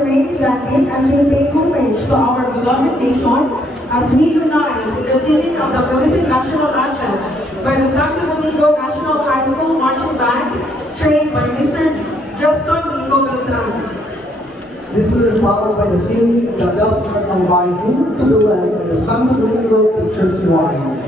remain standing as we pay homage to our beloved nation as we unite in the singing of the Philippine National Anthem by the Domingo National High School Marching Band, trained by Mr. Domingo. This will be followed by the singing of the delicate Albay hymn to the land by the Domingo Teachers Union.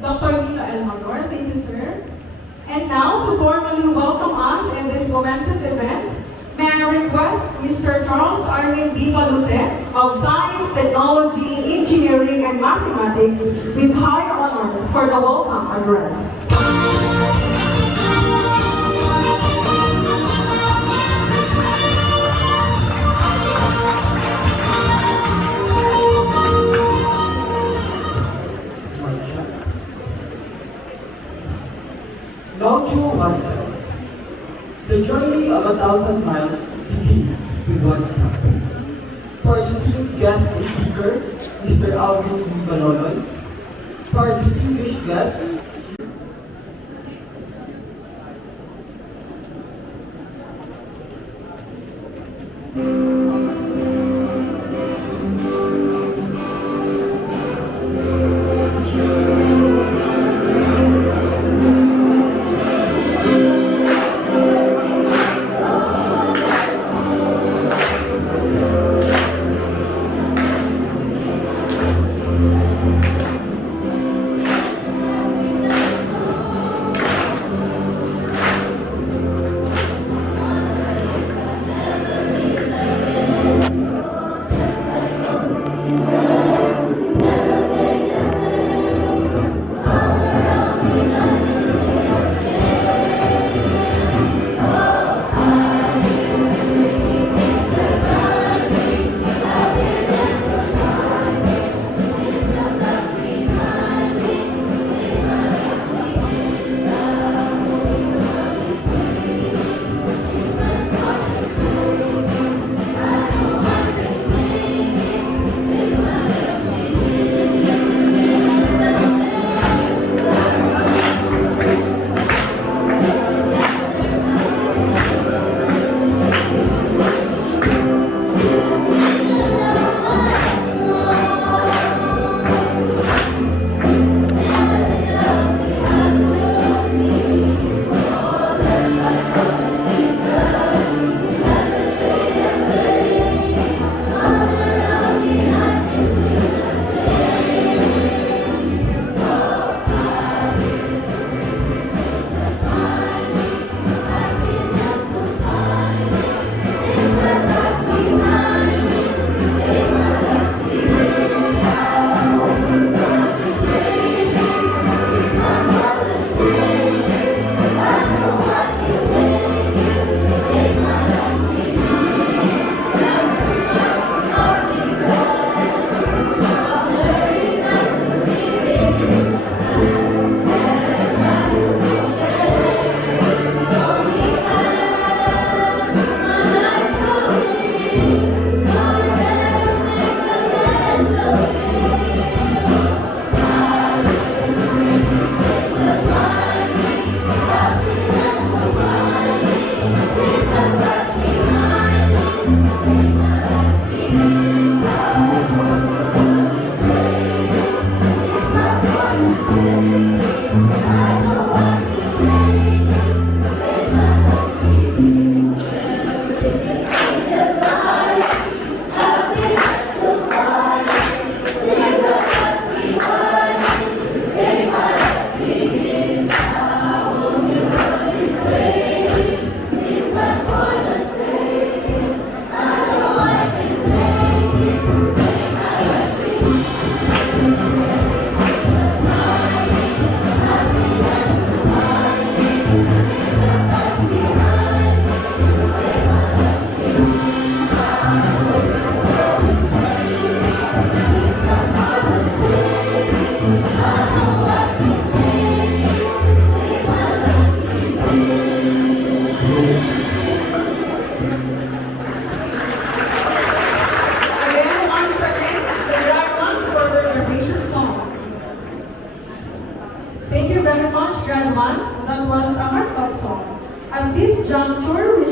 Dr. Nina Elmador, thank you, sir. And now, to formally welcome us in this momentous event, may I request Mr. Charles Armin B. Balute of Science, Technology, Engineering, and Mathematics with high honors for the welcome address. Know you oneself. The journey of 1,000 miles begins with one stop. For our esteemed guest speaker, Mr. Albay, for our distinguished guest,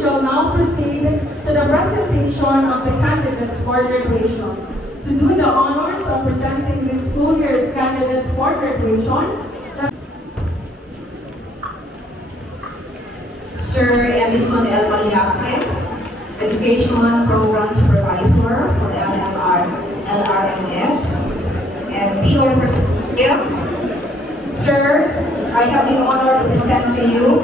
shall now proceed to the presentation of the candidates for graduation. To do the honors of presenting this school year's candidates for graduation, Sir Edison L. Maliacre, Education Program Supervisor for the LRMS, and PO Representative. Sir, I have the honor to present to you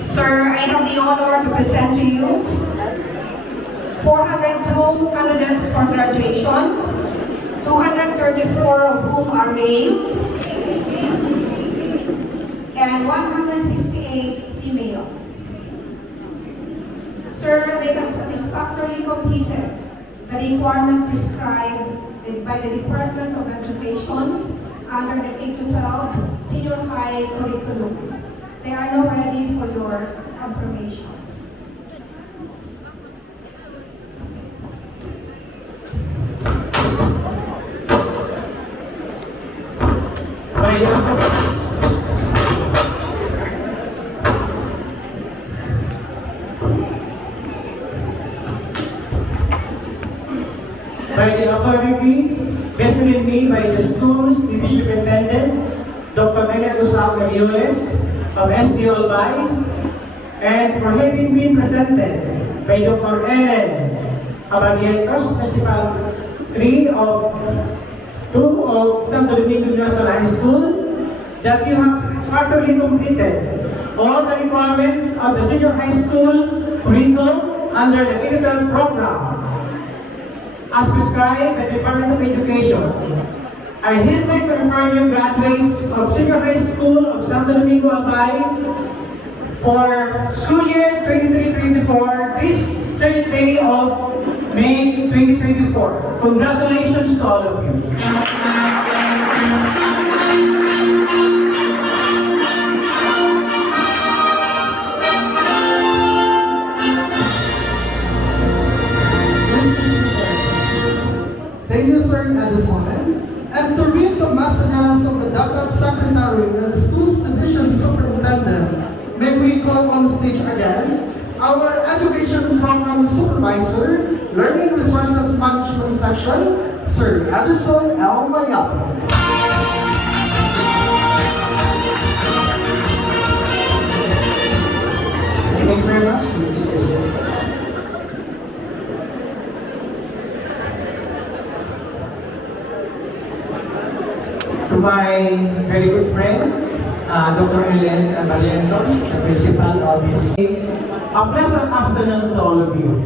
Sir, I have the honor to present to you 402 candidates for graduation, 234 of whom are male, and 168 female. Sir, they have satisfactorily completed the requirement prescribed by the Department of Education under the K-12 Senior High Curriculum. They are now ready for your confirmation. By the authority vested in me by the school's division superintendent, Dr. Maria Rosal Marioles of SD Albay, and for having been presented by Dr. Ellen Abadientos, Principal 2 of Santo Domingo National High School, that you have satisfactorily completed all the requirements of the senior high school curriculum under the K-12 program as prescribed by the Department of Education. I hereby confirm you graduates of Senior High School of Santo Domingo, Albay for school year 23-24, this 3rd day of May 2024. Congratulations to all of you. Thank you, Sir Edison. And to read the messages of the Dapat Secretary and the Schools Division Superintendent, may we call on stage again our Education Program Supervisor, Learning Resources Management Section, Sir Edison L. Mayap. Thank you very much. To my very good friend, Dr. Ellen Abadientos, the principal of this. A pleasant afternoon to all of you.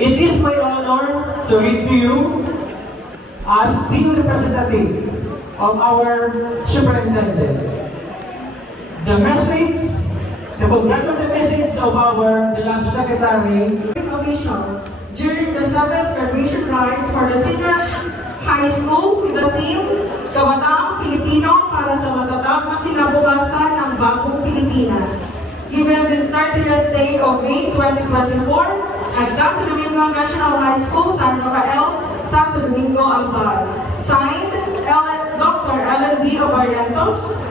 It is my honor to read to you as the representative of our superintendent the message, the congratulatory message of our beloved secretary. official during the 7th graduation rites for the senior high school with the theme, Kabataang Pilipino para sa matatag na kinabukasan ng bagong Pilipinas. Given this 30th day of May 2024 at Santo Domingo National High School, San Rafael, Santo Domingo, Albay. Signed, Dr. Ellen B. Abarientos,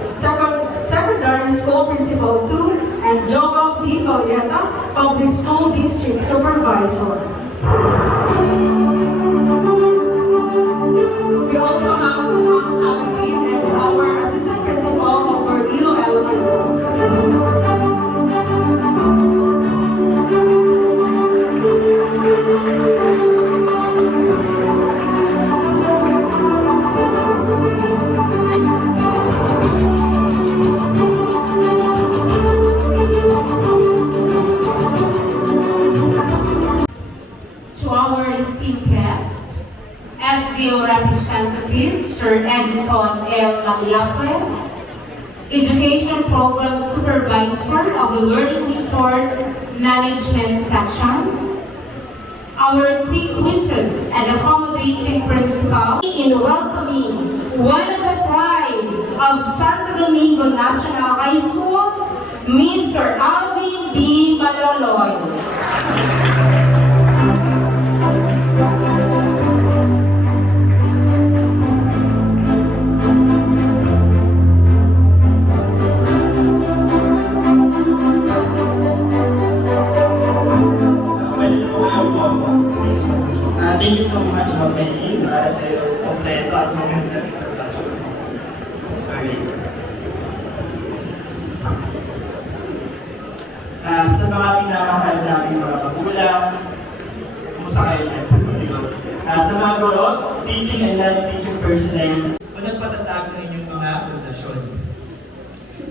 Secondary School Principal 2, and Joel B. Valieta, Public School District Supervisor. We also have Ma'am Sally Kim and our Assistant Principal of Cordilo Elementary. To our esteemed guest, SDO representative, Sir Edison L. Maliacre, Education Program Supervisor of the Learning Resource Management Section, our quick-witted and accommodating principal, in welcoming one of the pride of Santo Domingo National High School, Mr. Albay B. Maloloy. Thank you so much, Albay, para sa iyong kompleto at magandang introduction. Okay. Sa mga pinamahal namin mga magulang, kumusta kayo yan sa Domingo? Sa mga guro, teaching and non-teaching personnel, nagpatatag ng inyong mga pundasyon.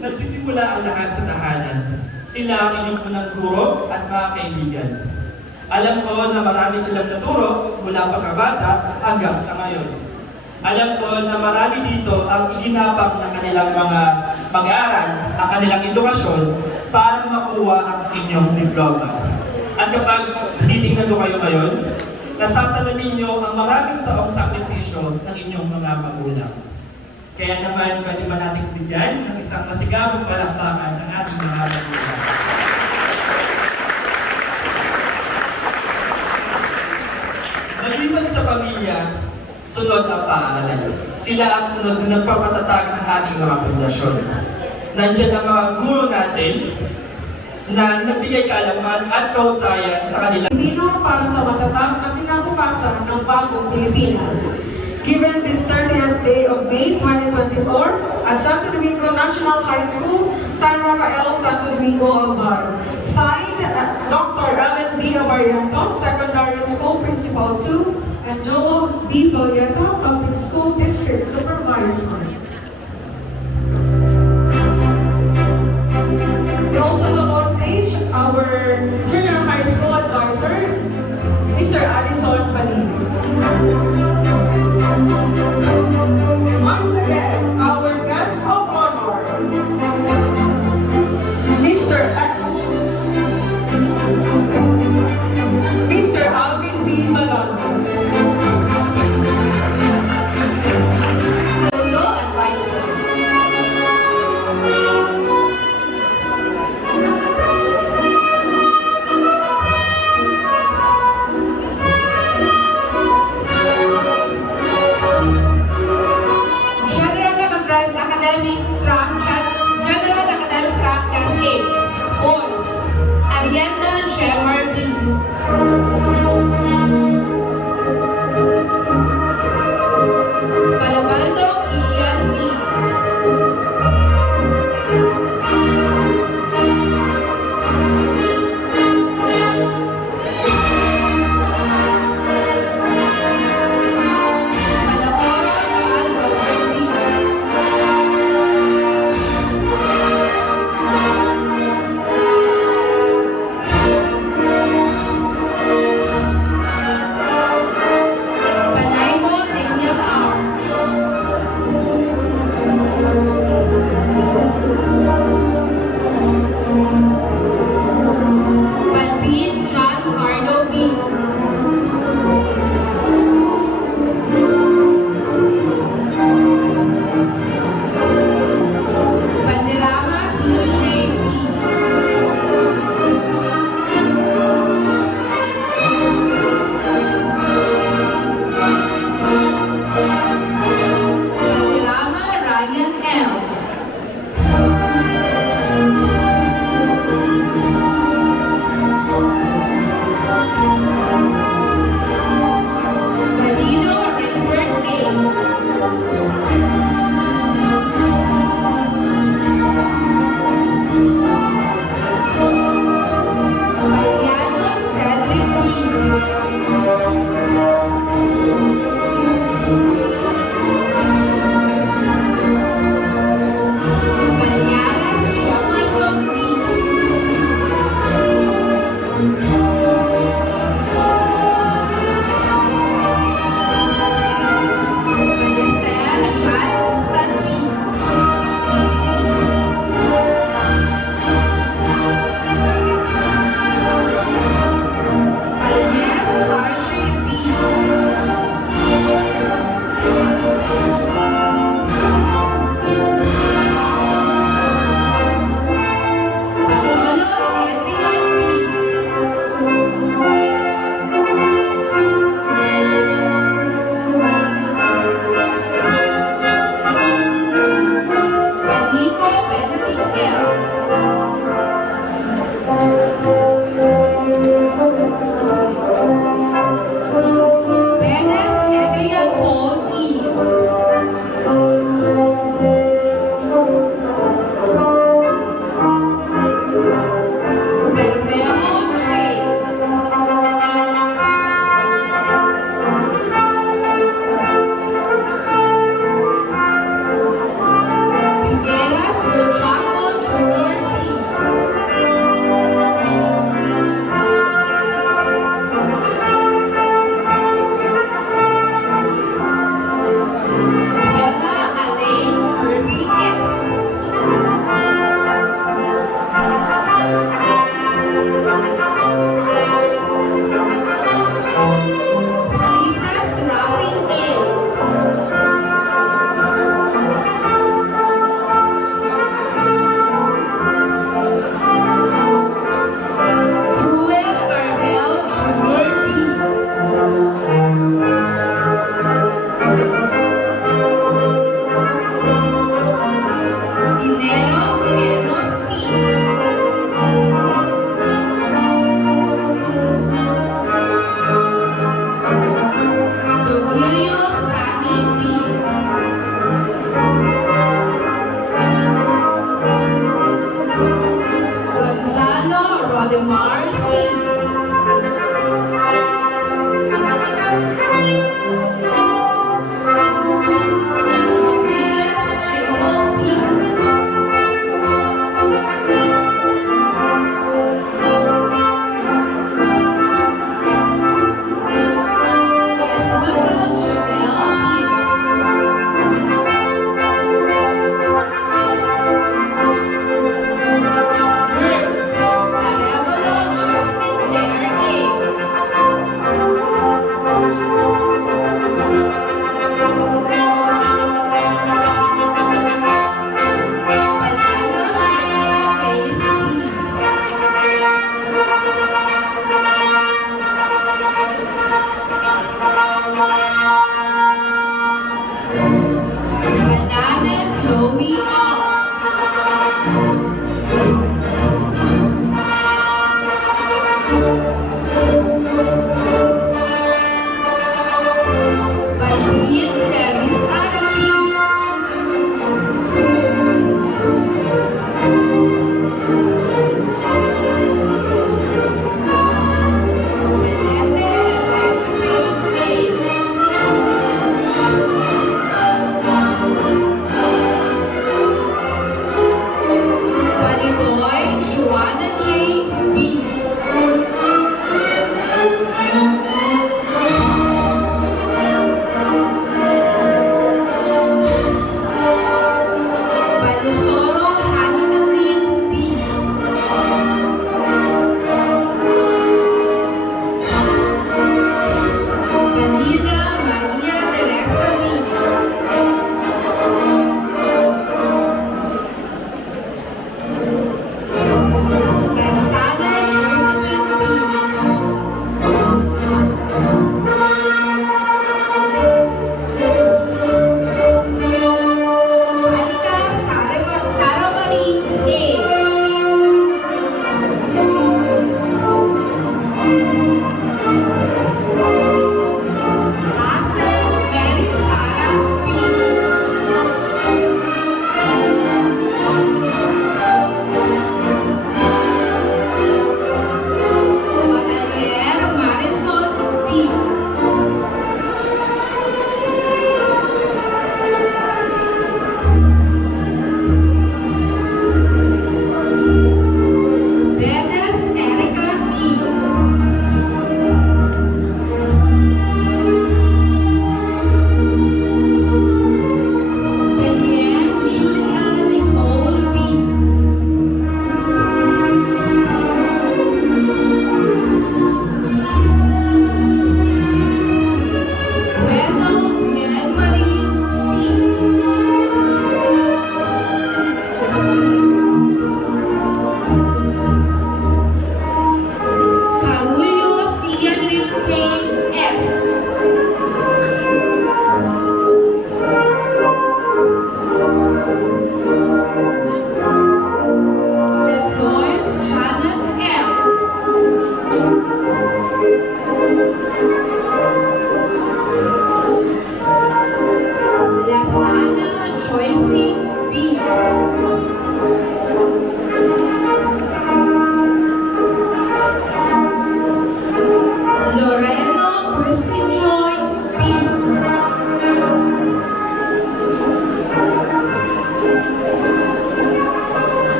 Nagsisimula ang lahat sa tahanan. Sila ang inyong unang guro at mga kaibigan. Alam ko na marami silang naturo mula pagkabata hanggang sa ngayon. Alam ko na marami dito ang iginapang ng kanilang mga mag-aaral, ang kanilang edukasyon para makuha ang inyong diploma. At kapag titingnan ko kayo ngayon, nasasalamin nyo ang maraming taong sakripisyo ng inyong mga magulang. Kaya naman, pwede ba natin bigyan ng isang masigabong palakpakan ng ating mga magulang? Maliban sa pamilya, sunod ang paaralan. Sila ang sunod na nagpapatatag ng ating mga pundasyon. Nandiyan ang mga guro natin na nagbigay kaalaman at kausayan sa kanila. Pilipino para sa matatag na kinabukasan ng bagong Pilipinas. Given this 30th day of May 2024 at Santo Domingo National High School, San Rafael, Santo Domingo, Albay. Signed, Dr. Ellen B. Abariento, Secondary School Principal 2, and Joel B. Villeta, Public School District Supervisor. We also have on stage our junior high school advisor, Mr. Addison Palino. Once again, our guest of honor, Mr. Alvin B. Malon. Advisor. Domingo Sani P. Gonzalo Rodemar C. Rodriguez Jacob P. Edmundo Jodel P. Arevalo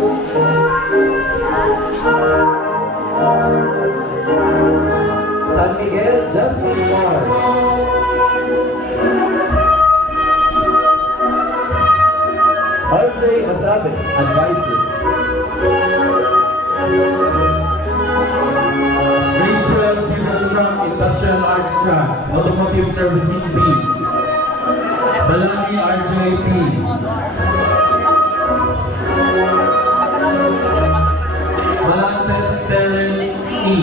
San Miguel Justice Mars. Albay Asabe, Advisor. Ritual Funeral Truck Industrial Arts Track, Automotive Servicing B. Balani RJP. Balantes Terrence E.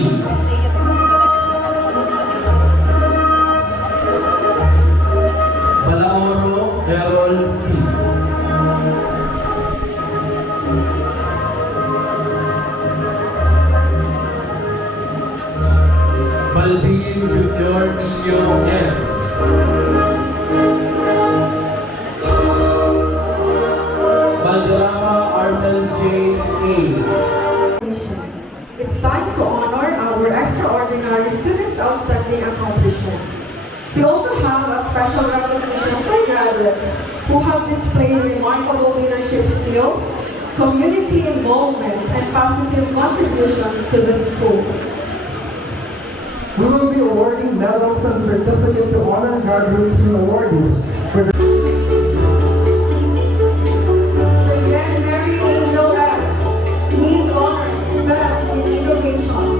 Balaoro Errol C. Balbin Junior Nino M. Valderrama Armel J. A. It's time to honor our extraordinary students' outstanding accomplishments. We also have a special recognition for graduates who have displayed remarkable leadership skills, community involvement, and positive contributions to the school. We will be awarding medals and certificates to honor graduates and awardees for the Present Mary Angel S. Lead Honors Best in Innovation.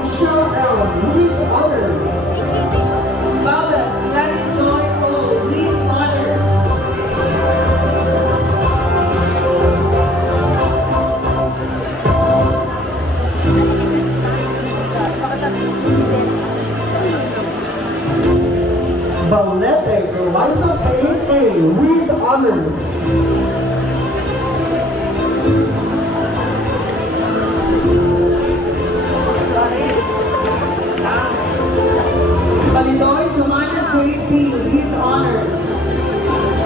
Alicia L. with honors. Babas Lani Joy O with honors. Balete Eliza Payne A. with honors. Balidoy Jumana JP with honors.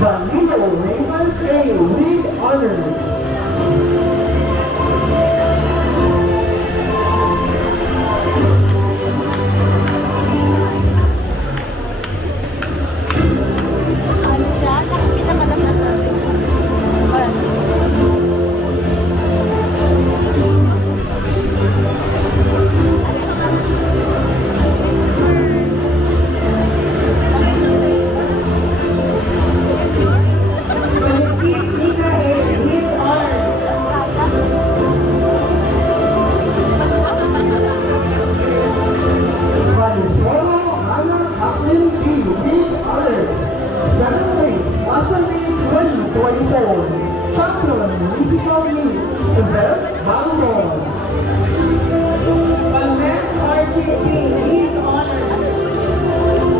Domingo Raymond A. with honors. Ano siya? Nakikita pa lang natin. Benedict Nika A with honors. Valenzuela Hannah Kathleen B. with honors. 7th place, Masterly 2024. Champion Musical Meet, Yvette Bangor. Valmes RJP with honors.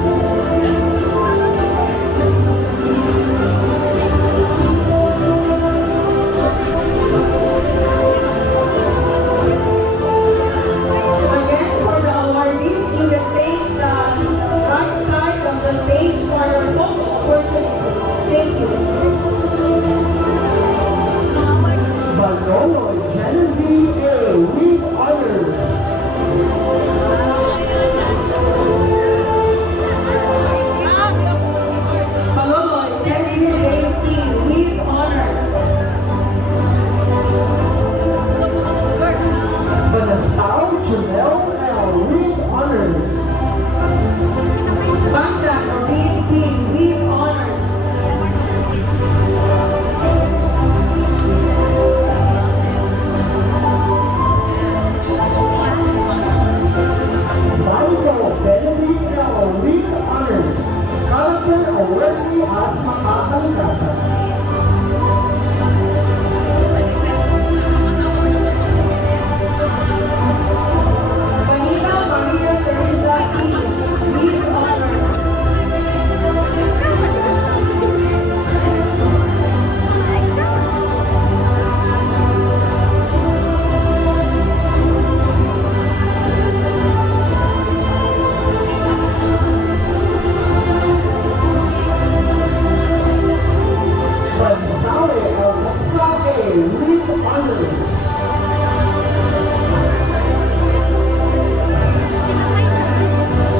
Again, for the awardees, you can take the right side of the stage for your photo opportunity. Thank you. Manolo Genevieve A. with honors. Maloloy Kenji J.P. with honors. Banasao Janelle L. with honors. Bangda Corinne P. with honors. Michael Benedict L. with honors. Character Awardee as Makakalikasan. Vanilla Maria Teresa P. with honors. Bansawe Alexa A. with honors.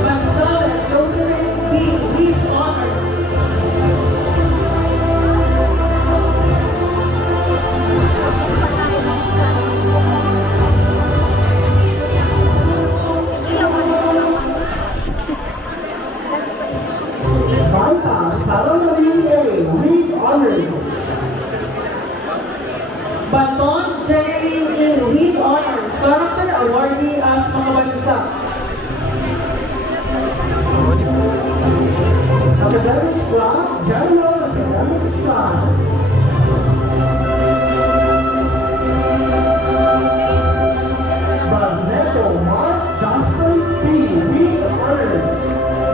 Gonzalez Josephine B. with honors. Banta Sarah Marie A. with honors. Baton Jeneline E. with honors. Character awardee as Makabansa. Academic Flag, General Academic Flag. Magneto Mark Justin P. with honors.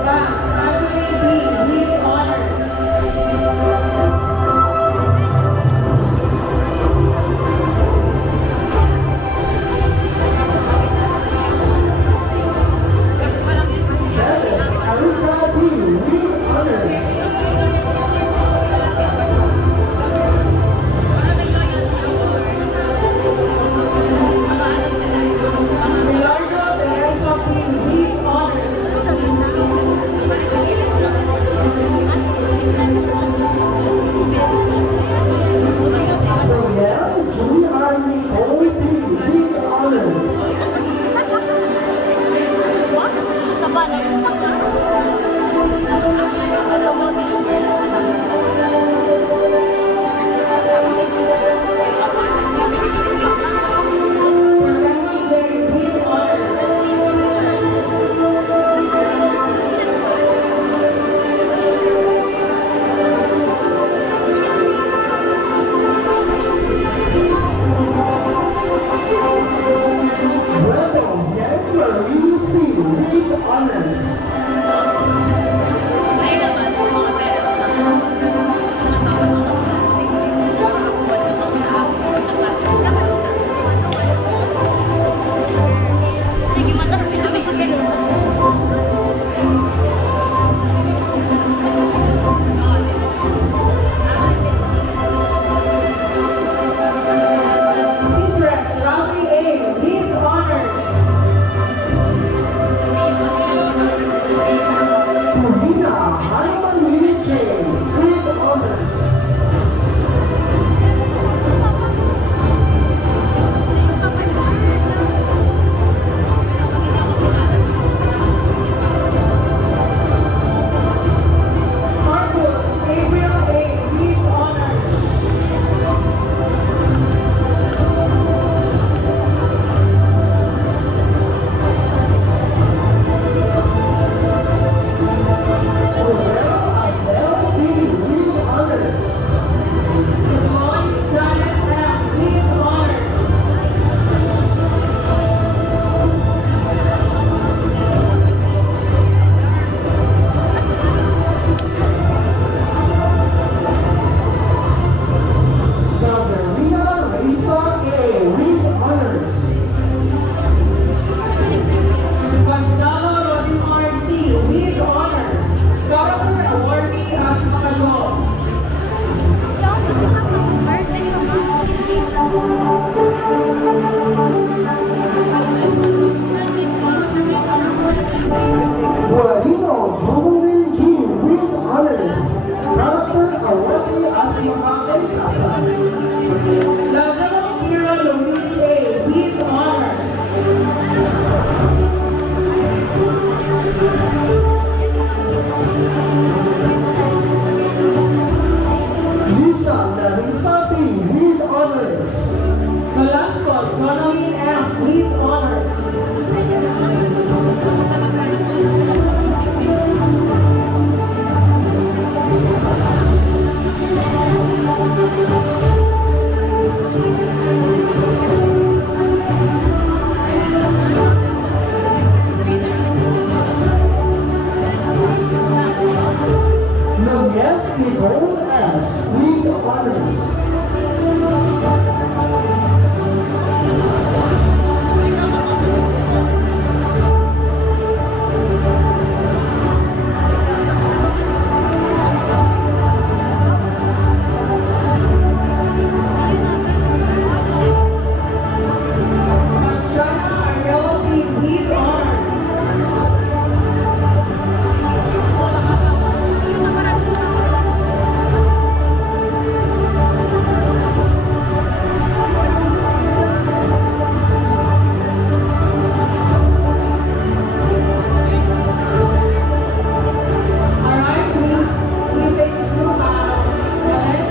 Vance Anthony B. with honors. Dennis Erica B. with honors. Guarino Juvenile G with honors. Character awardee Asmahate Kasan. Lazaro Kira Luis A. with honors. Lisa Larissa P with honors. Velasco Donalyn M. with honors. Nunez Nicole S with honors. Pastrana Ariel P. with honors. Alright, we thank you, Helen,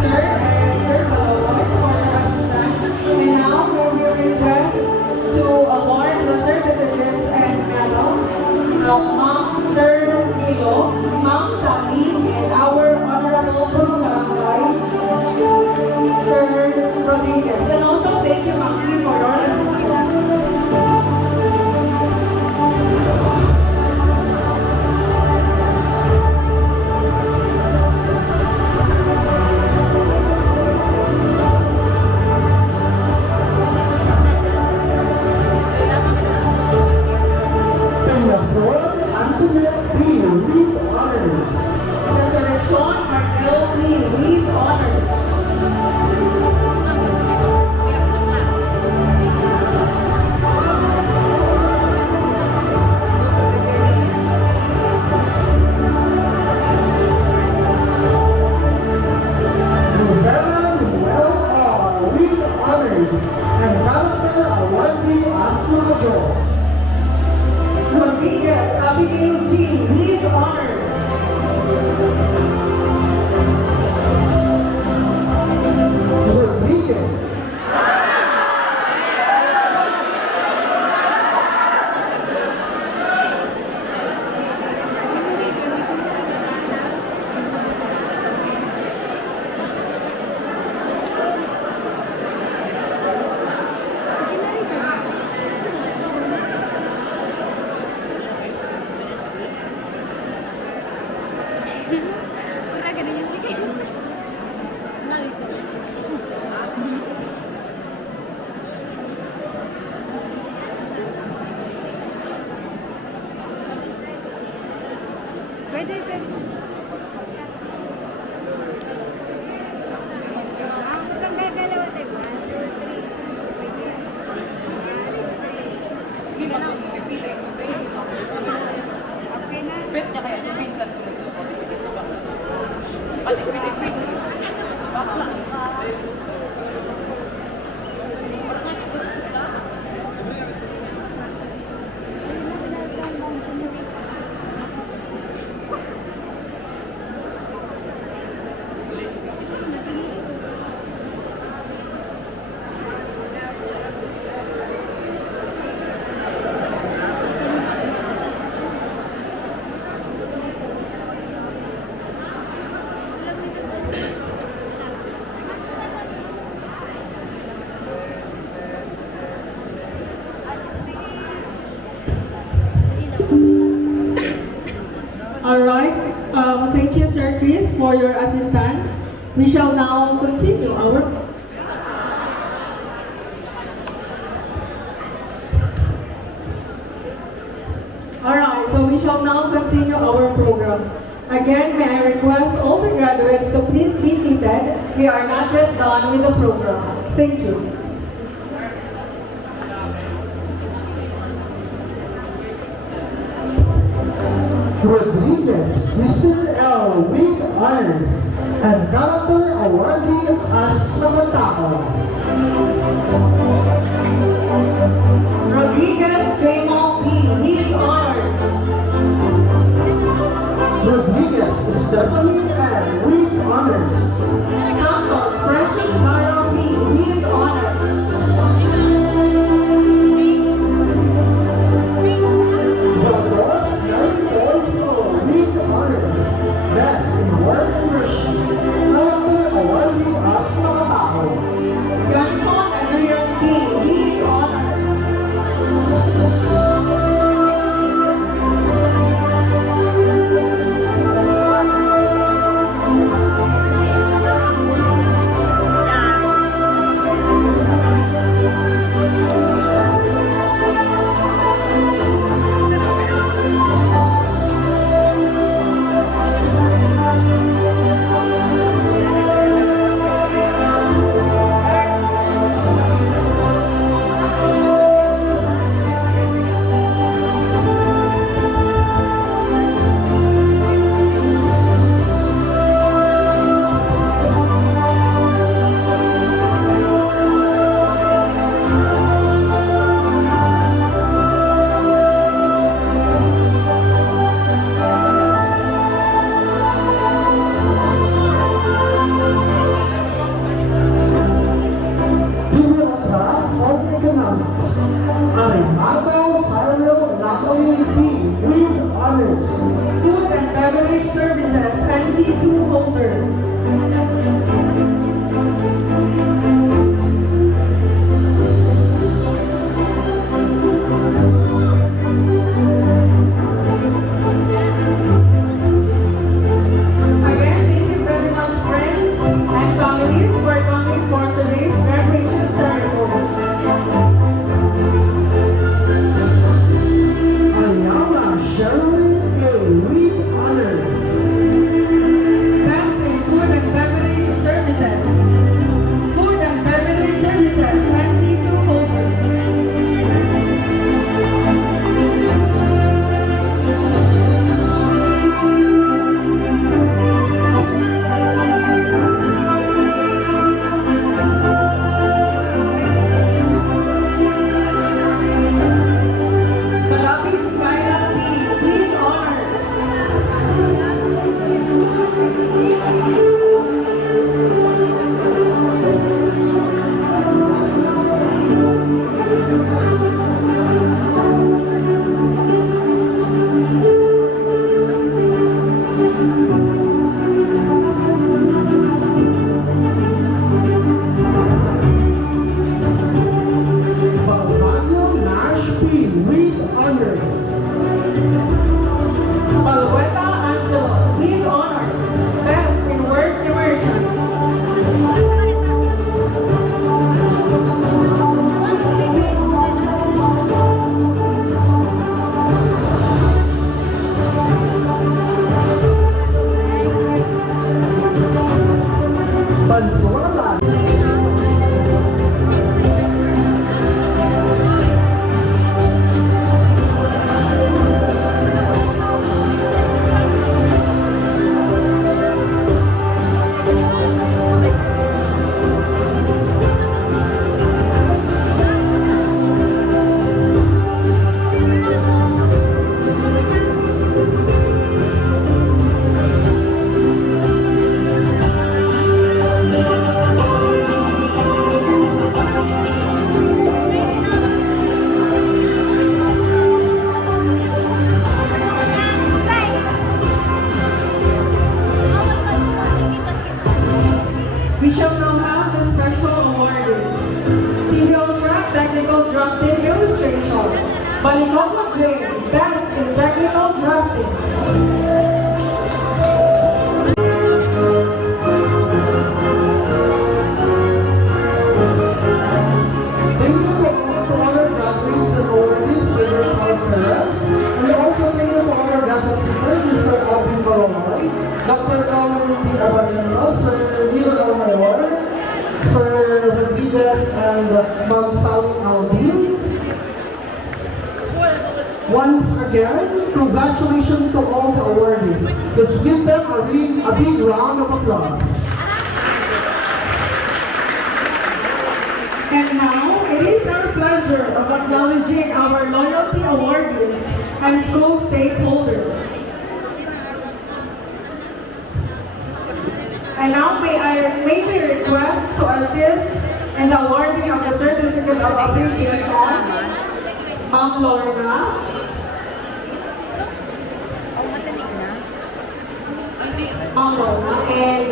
Sir, and Sir Balawan for your assistance. And now we will request to award the certificates and medals of Ma'am Sir Nilo, Ma'am Sally, and our Honorable Barangay, Sir Rodriguez. And also thank you, Ma'am Lee, for your assistance. Peñafort Antoinette P with honors. Resurrection Martel P. with honors. Rivera Noel R with honors. And character awardee Asma Jos. Rodriguez Abigail G. with honors. Rodriguez Ora ganun yun, sige. Pwede, pwede. Ang gagalaw, diba? 1, 2, 3. Okay na. Bet niya kaya si Vincent tulad ko. Pati bakla. Alright, thank you, Sir Chris, for your assistance. We shall now continue our Alright, so we shall now continue our program. Again, may I request all the graduates to please be seated. We are not yet done with the program. Thank you. Rodriguez, Mr. L. with honors and character awardee as nagatao. Rodriguez J.O. P. with honors. Rodriguez, Stephanie N. with honors. Santos Precious Mara P. with honors. Valdez Mary Joyce O. with honors. Best in Work Immersion. Character awardee as nagatao. Ganson Adrian P. with honors. Arimato Cyril Napoli B. with honors. Food and Beverage Services NC2 holder. Again, thank you very much, friends and families, for coming for today's graduation ceremony. Ayala Sherwin A. with honors. Best in Food and Beverage Services. Food and Beverage Services NC2 holder. Malapit Skyla P. with honors. Balmayo Nash P. with honors. Palueta Angelo with honors. Best in Work Immersion. Bansuela We shall now have the special awardees. TVO Track Technical Drafting Illustration. Balicoco J. Best in Technical Drafting. Thank you to our graduates and awardees for their conference. And also thank you to our guest speaker, Mr. Alvin Baloy, Dr. Colin P. Abariano, Sir Neil L. Mayor, Sir Rodriguez Ma'am Sally Albay. Once again, congratulations to all the awardees. Let's give them a big round of applause. And now, it is our pleasure of acknowledging our loyalty awardees and school stakeholders. And now may we request to assist in the awarding of the Certificate of Appreciation, Ma'am Lorna, and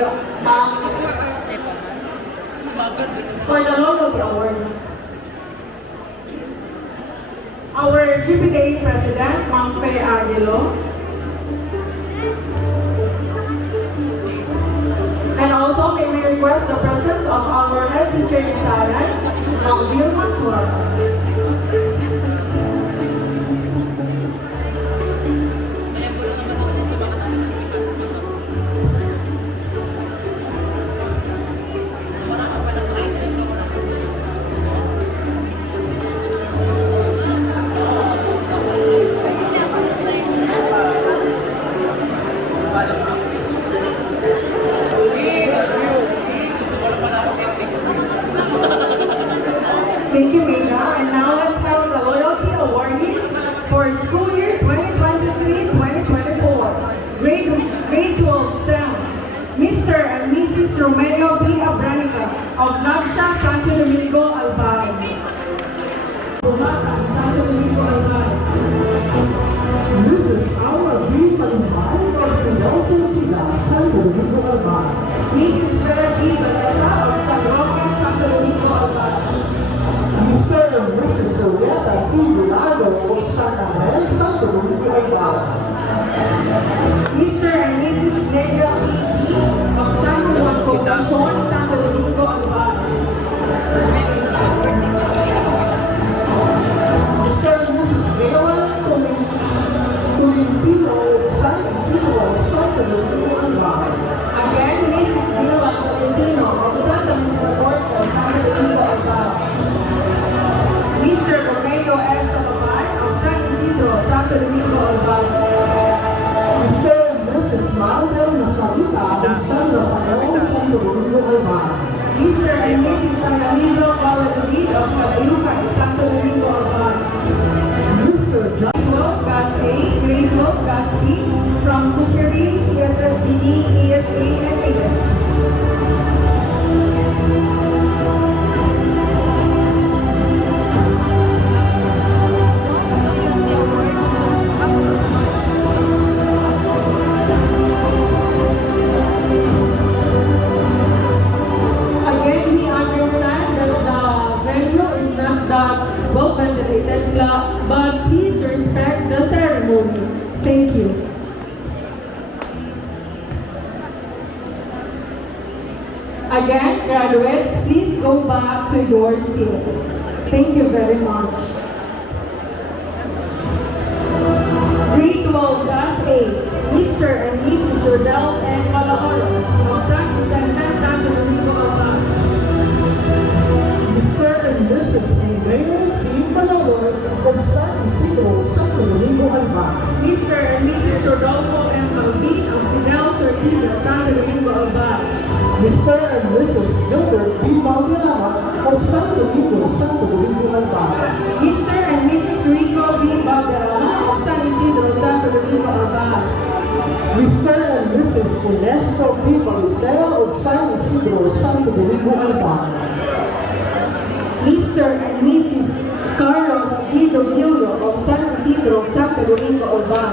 for the loyalty awards. Our GPTA President, Ma'am Faye Aguilo, and also may we request the presence of our head teacher in science, Ma'am Vilma Suarez. Thank you, Rita. And now let's have the loyalty awardees for school year 2023-2024. Grade 12 STEM, Mr. and Mrs. Romeo B. Abranica of Nagsha, Santo Domingo, Albay. Santo Domingo, Albay. Mrs. Aura B. Malumbay of Piloso Tila, Santo Domingo, Albay. Mrs. Vera B. Baleta of San Roque, Santo Domingo, Albay. Mr. and Mrs. Soriata C. Vilado of San Angel, Santo Domingo, Albay. Mr. and Mrs. Negra P. of San Juan Concepcion, Santo Domingo, Albay. Mr. and Mrs. Leon Tolentino of San Isidro, Santo Domingo, Albay. Again, Mrs. Dila Tolentino of Santa Misericordia, Santo Domingo, Albay. Mr. Romeo S. Albay of San Isidro, Santo Domingo, Albay. Mr. and Mrs. Marvel Nazarita of San Rafael, Santo Domingo, Albay. Mr. and Mrs. Analizo Valladolid of Cabayuca, Santo Domingo, Albay. Mr. John Grade 12 Class B from Cookery, CSSDD, ESA, and ASP. Again, we understand that the venue is not that well ventilated, but please respect the ceremony. Thank you. Again, graduates, please go back to your seats. Thank you very much. Grade 12 Class A, Mr. and Mrs. Rodel and Malahoro of San Vicente, Santo Domingo, Albay. Mr. and Mrs. Andrea C. Palawar of San Isidro, Santo Domingo, Albay. Mr. and Mrs. Rodolfo and Malvin of Fidel Sortida, Santo Domingo, Albay. Mr. and Mrs. Gilbert B. Valderrama of Santo Domingo, Santo Domingo, Albay. Mr. and Mrs. Rico B. Valderrama of San Isidro, Santo Domingo, Albay. Mr. and Mrs. Ernesto B. Balestero of San Isidro, Santo Domingo, Albay. Mr. and Mrs. Carlos G. Domingo of San Isidro, Santo Domingo, Albay.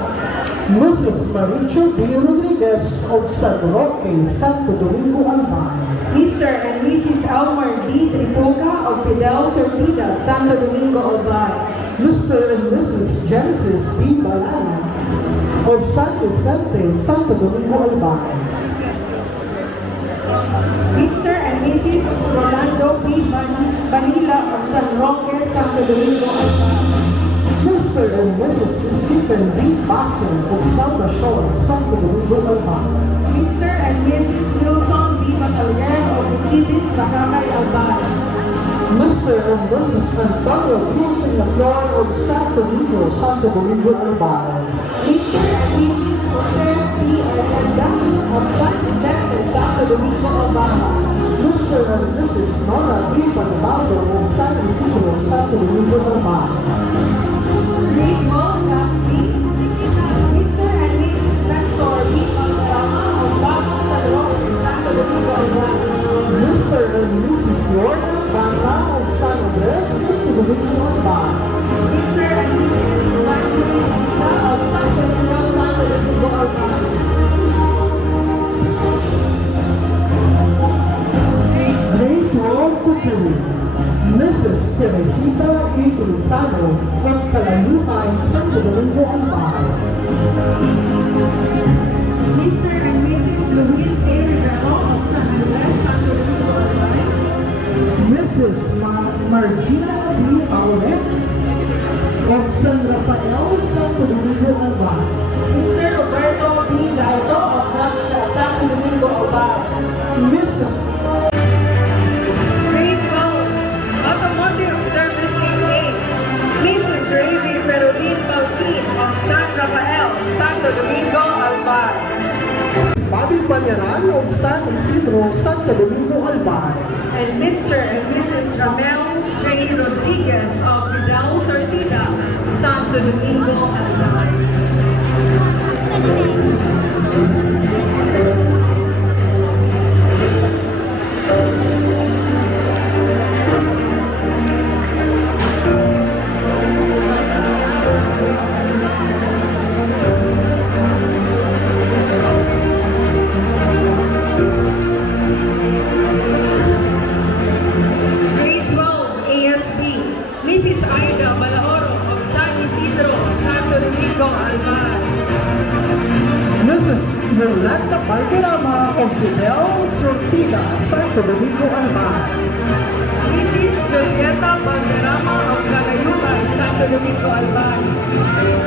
Mrs. Maricho B. Rodriguez of San Roque, Santo Domingo, Albay. Mr. and Mrs. Elmer D. Tripuca of Fidel Sortida, Santo Domingo, Albay. Mr. and Mrs. Genesis B. Balana of San Vicente, Santo Domingo, Albay. Mr. and Mrs. Rolando B. Vanilla of San Roque, Santo Domingo, Albay. Mr. and Mrs. Stephen B. Bassen of San Bashor, Santo Domingo, Albay. Mr. and Mrs. Wilson B. Batalier of the Cities, Sakakay, Albay. Mr. Mr. and Mrs. Antonio Quintin Lacroix of Santo Domingo, Albay. Mr. and Mrs. Jose P. Aranda of San Vicente, Santo Domingo, Albay. Mr. and Mrs. Nora B. Panabaldo of San Isidro, Santo Domingo, Albay. Grade 1, Class C. Mr. and Mrs. Nestor B. Valderrama of Bagong San Roque, Santo Domingo, Albay. Mr. and Mrs. Lorna Banga of San Andres, Santo Domingo, Albay. Mr. and Mrs. Evangeline Lisa of San Domingo, Santo Domingo, Albay. Grade 12 Cookery. Mrs. Teresita E. Cruzano of Kalayutan, Santo Domingo, Albay. Mr. and Mrs. Luis A. Rivero of San Andres, Santo Domingo, Albay. Mrs. Margina B. Aulet of San Rafael, Santo Domingo, Albay. Mr. Roberto B. Laito of Naksha, Santo Domingo, Albay. Mrs. Grade 12, Automotive Service A. Mrs. Ravi Ferolin Baltin of San Rafael, Santo Domingo, Albay. Bobby Banyaran of San Isidro, Santo Domingo, Albay. And Mr. and Mrs. Ramel J. Rodriguez of Vidal Sortida, Santo Domingo, Albay. Grade 12, ASB, Mrs. Aida Balahoro of San Isidro, Santo Domingo, Albay. Mrs. Yolanda Valderrama of Vidal Sortida, Santo Domingo, Albay. Mrs. Julieta Valderrama of Calayucan, Santo Domingo, Albay.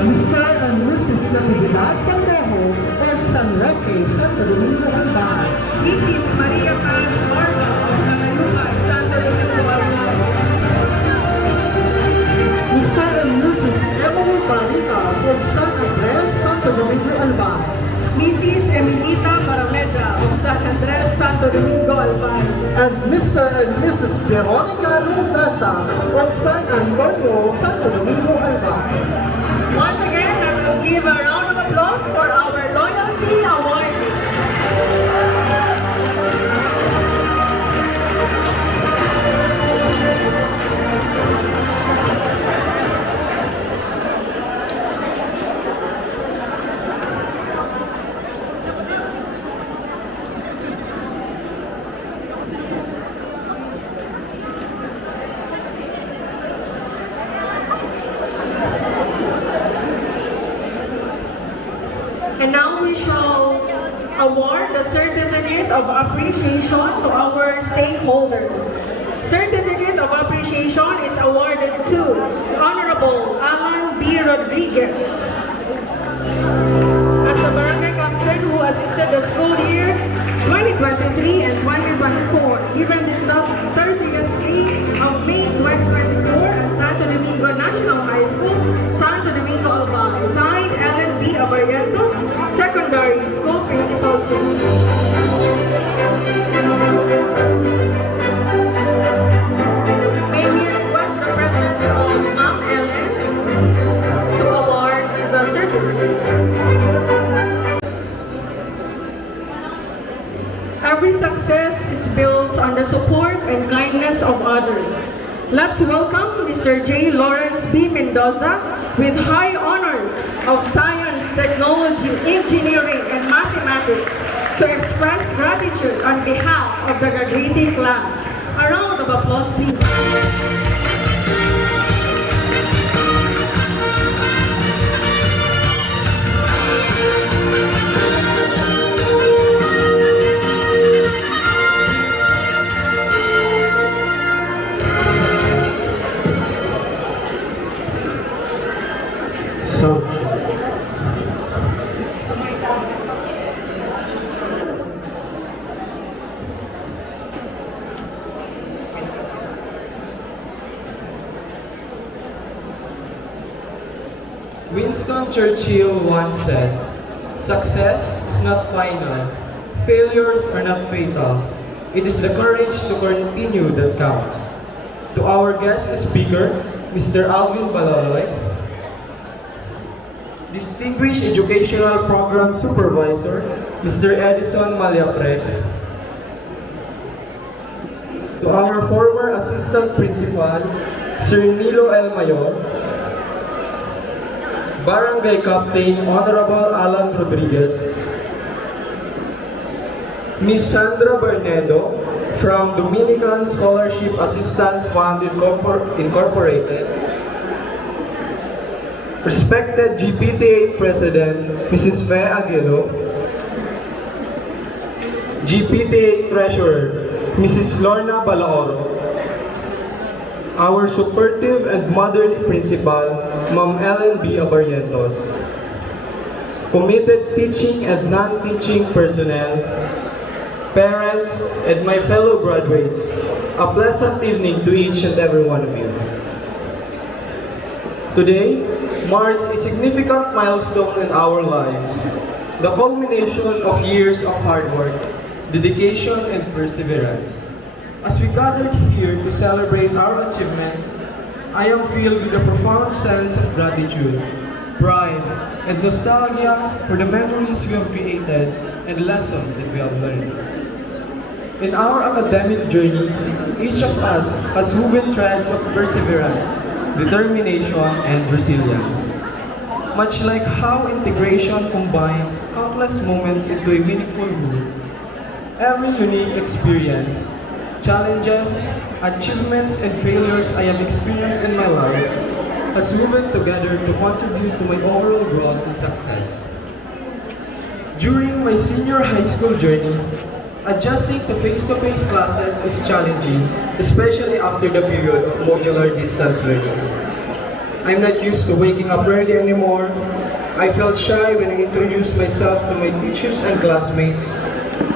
Mr. and Mrs. Natividad Caldejo of San Roque, Santo Domingo, Albay. Mrs. Maria Paz Barba of Calayucan, Santo Domingo, Albay. Mr. and Mrs. Emily Baritas of San Andres, Santo Domingo, Albay. Mrs. Emilita Paramedra of San Andres, Santo Domingo, Albay. And Mr. and Mrs. Veronica Lundasa of San Antonio, Santo Domingo, Albay. Once again, let us give a round of applause for our Loyalty Award. And now we shall award the Certificate of Appreciation to our stakeholders. Certificate of Appreciation is awarded to Honorable Alan B. Rodriguez as the Barangay Captain who assisted the school year 2023 and 2024, given this 30th day of May 2024 at Santo Domingo National High School, Santo Domingo, Albay. Signed, Ellen B. Abarrientos, Secondary School Principal 2. May we request the presence of Ma'am Ellen to award the certificate. Every success is built on the support and kindness of others. Let's welcome Mr. J. Lawrence B. Mendoza with high honors of Science, Technology, Engineering, and Mathematics to express gratitude on behalf of the graduating class. A round of applause, please. So, Winston Churchill once said, "Success is not final. Failures are not fatal. It is the courage to continue that counts." To our guest speaker, Mr. Alvin Balaloy, Distinguished Educational Program Supervisor, Mr. Edison Maliapre, to our former Assistant Principal, Sir Nilo L. Mayor, Barangay Captain Honorable Alan Rodriguez, Ms. Sandra Bernedo from Dominican Scholarship Assistance Fund Incorporated, respected GPTA President Mrs. Fe Aguilo, GPTA Treasurer Mrs. Lorna Balaoro, our supportive and motherly principal, Ma'am Ellen B. Abarrientos, committed teaching and non-teaching personnel, parents, and my fellow graduates, a pleasant evening to each and every one of you. Today marks a significant milestone in our lives, the culmination of years of hard work, dedication, and perseverance. As we gather here to celebrate our achievements, I am filled with a profound sense of gratitude, pride, and nostalgia for the memories we have created and lessons that we have learned. In our academic journey, each of us has woven threads of perseverance, determination, and resilience. Much like how integration combines countless moments into a meaningful whole, every unique experience, challenges, achievements, and failures I have experienced in my life has woven together to contribute to my overall growth and success. During my senior high school journey, adjusting to face-to-face classes is challenging, especially after the period of modular distance learning. I'm not used to waking up early anymore. I felt shy when I introduced myself to my teachers and classmates,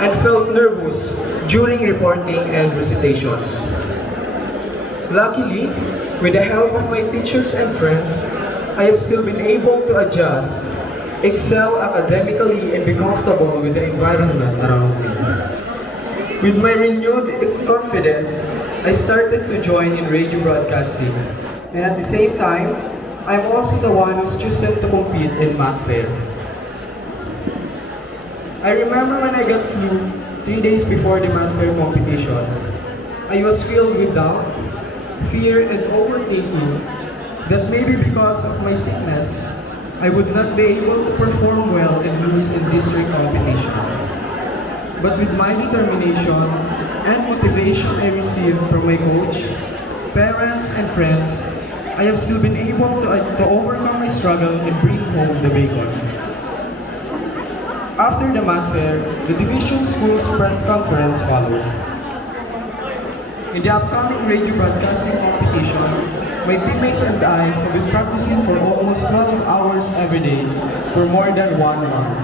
and felt nervous during reporting and recitations. Luckily, with the help of my teachers and friends, I have still been able to adjust, excel academically, and be comfortable with the environment around me. With my renewed confidence, I started to join in radio broadcasting, and at the same time, I'm also the one who's chosen to compete in math fair. I remember when I got flu 3 days before the math fair competition. I was filled with doubt, fear, and overthinking that maybe because of my sickness, I would not be able to perform well and lose in this competition. But with my determination and motivation I received from my coach, parents, and friends, I have still been able to overcome my struggle and bring home the bacon. After the math fair, the division school's press conference followed. In the upcoming radio broadcasting competition, my teammates and I have been practicing for almost 12 hours every day for more than 1 month.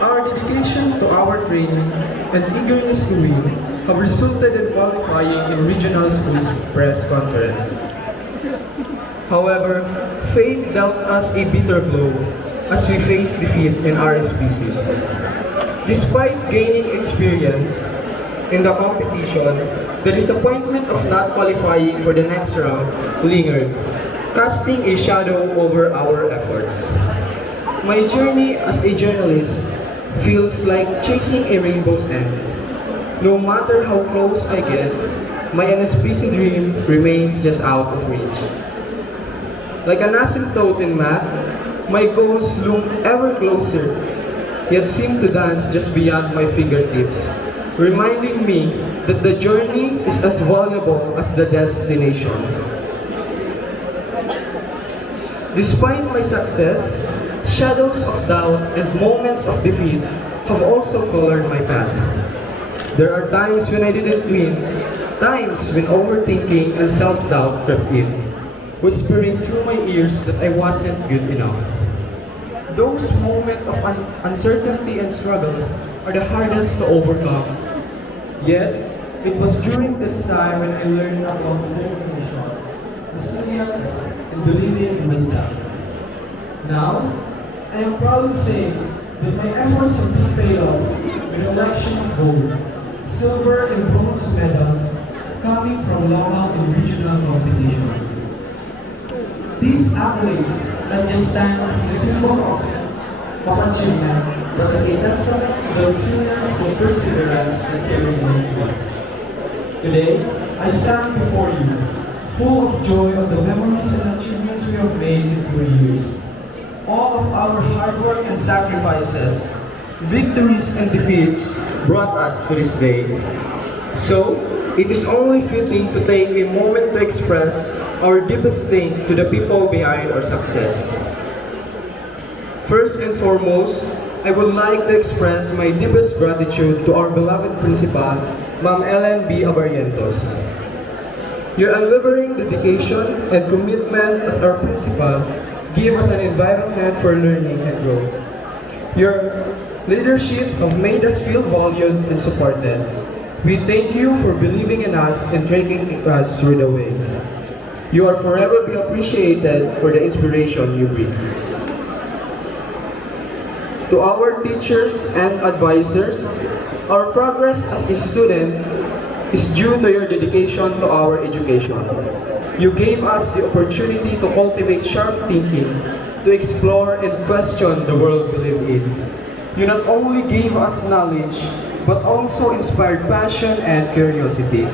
Our dedication to our training and eagerness to win have resulted in qualifying in regional schools press conference. However, fate dealt us a bitter blow as we faced defeat in RSPC. Despite gaining experience in the competition, the disappointment of not qualifying for the next round lingered, casting a shadow over our efforts. My journey as a journalist feels like chasing a rainbow's end. No matter how close I get, my NSPC dream remains just out of reach. Like an asymptote in math, my goals loom ever closer, yet seem to dance just beyond my fingertips, reminding me that the journey is as valuable as the destination. Despite my success, shadows of doubt and moments of defeat have also colored my path. There are times when I didn't win, times when overthinking and self-doubt crept in, whispering through my ears that I wasn't good enough. Those moments of uncertainty and struggles are the hardest to overcome. Yet, it was during this time when I learned about determination, resilience, and believing in myself. Now, I am proud to say that my efforts have been paid off with a collection of gold, silver, and bronze medals coming from local and regional competitions. These accolades not just stand as a symbol of achievement, but as a testament to the resilience and perseverance that carried me through. Today, I stand before you, full of joy of the memories and achievements we have made in 3 years. All of our hard work and sacrifices, victories and defeats brought us to this day. So, it is only fitting to take a moment to express our deepest thanks to the people behind our success. First and foremost, I would like to express my deepest gratitude to our beloved principal, Ma'am Ellen B. Abarrientos. Your unwavering dedication and commitment as our principal give us an environment for learning and growth. Your leadership have made us feel valued and supported. We thank you for believing in us and taking us through the way. You are forever be appreciated for the inspiration you bring. To our teachers and advisors, our progress as a student is due to your dedication to our education. You gave us the opportunity to cultivate sharp thinking, to explore and question the world we live in. You not only gave us knowledge, but also inspired passion and curiosity.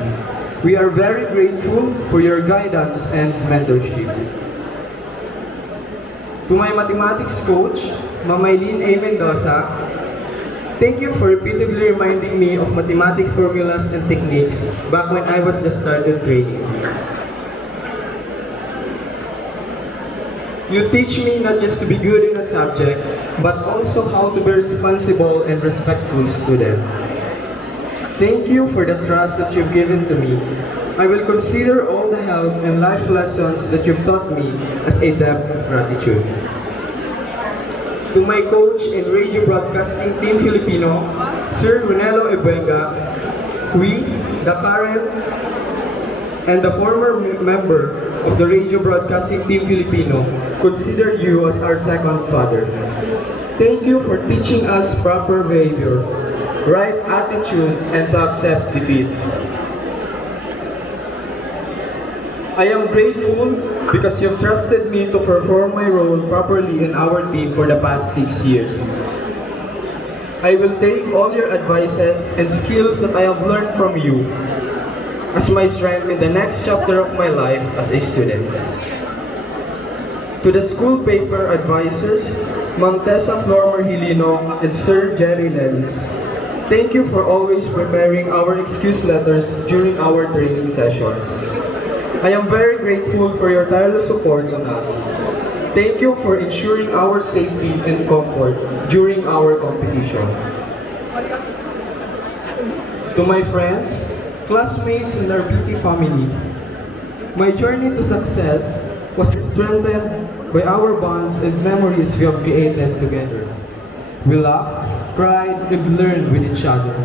We are very grateful for your guidance and mentorship. To my mathematics coach, Ma'am Eileen A. Mendoza, thank you for repeatedly reminding me of mathematics formulas and techniques back when I was just started training. You teach me not just to be good in a subject, but also how to be responsible and respectful student. Thank you for the trust that you've given to me. I will consider all the help and life lessons that you've taught me as a debt of gratitude. To my coach in Radio Broadcasting Team Filipino, Sir Ronelo Ebuenga, we, the current and the former member of the Radio Broadcasting Team Filipino, consider you as our second father. Thank you for teaching us proper behavior, right attitude, and to accept defeat. I am grateful because you've trusted me to perform my role properly in our team for the past 6 years. I will take all your advices and skills that I have learned from you as my strength in the next chapter of my life as a student. To the school paper advisors, Ma'am Tessa Flor Marhilino and Sir Jerry Lenz, thank you for always preparing our excuse letters during our training sessions. I am very grateful for your tireless support on us. Thank you for ensuring our safety and comfort during our competition. To my friends, classmates, and our beauty family, my journey to success was strengthened by our bonds and memories we have created together. We laughed, cried, and learned with each other.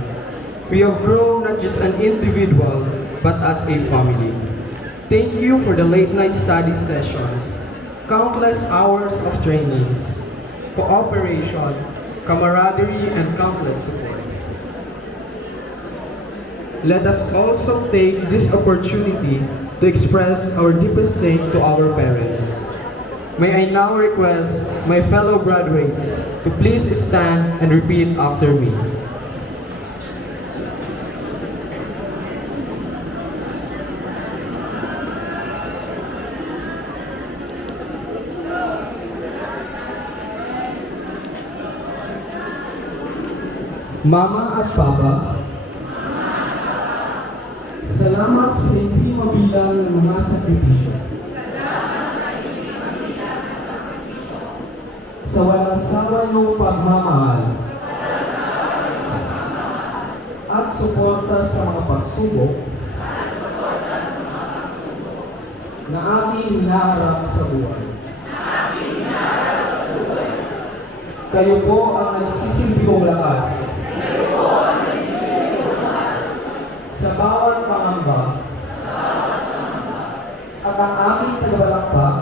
We have grown not just an individual, but as a family. Thank you for the late night study sessions, countless hours of trainings, cooperation, camaraderie, and countless support. Let us also take this opportunity to express our deepest thanks to our parents. May I now request my fellow graduates to please stand and repeat after me. Mama at Papa, salamat sa hindi mabilang ng mga sakripisyo. Sa walang sawa niyong pagmamahal at suporta sa mga pagsubok na ating hinaharap sa buhay. Kayo po ang nagsisilbing lakas sa bawat pangamba at ang aking tagabalakpak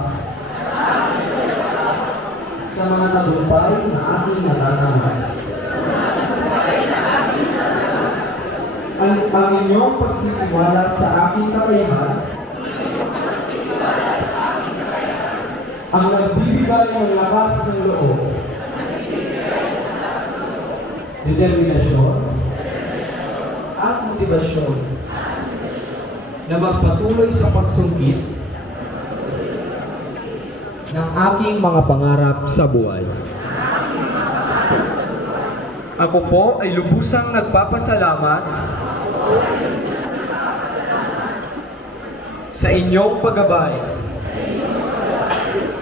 mga tagumpay na aking naranasan. Ang inyong pagtitiwala sa aking kakayahan ang nagbibigay ng lakas ng loob, determinasyon, at motibasyon na magpatuloy sa pagsungkit ng aking mga pangarap sa buhay. Ako po ay lubusang nagpapasalamat sa inyong paggabay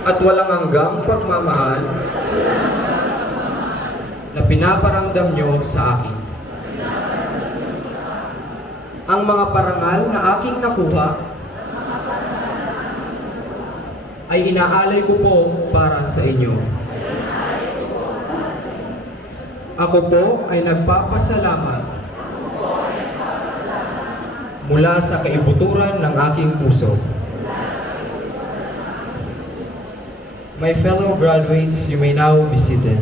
at walang hanggang pagmamahal na pinaparamdam nyo sa akin. Ang mga parangal na aking nakuha ay inaalay ko po para sa inyo. Ako po ay nagpapasalamat mula sa kaibuturan ng aking puso. My fellow graduates, you may now be seated.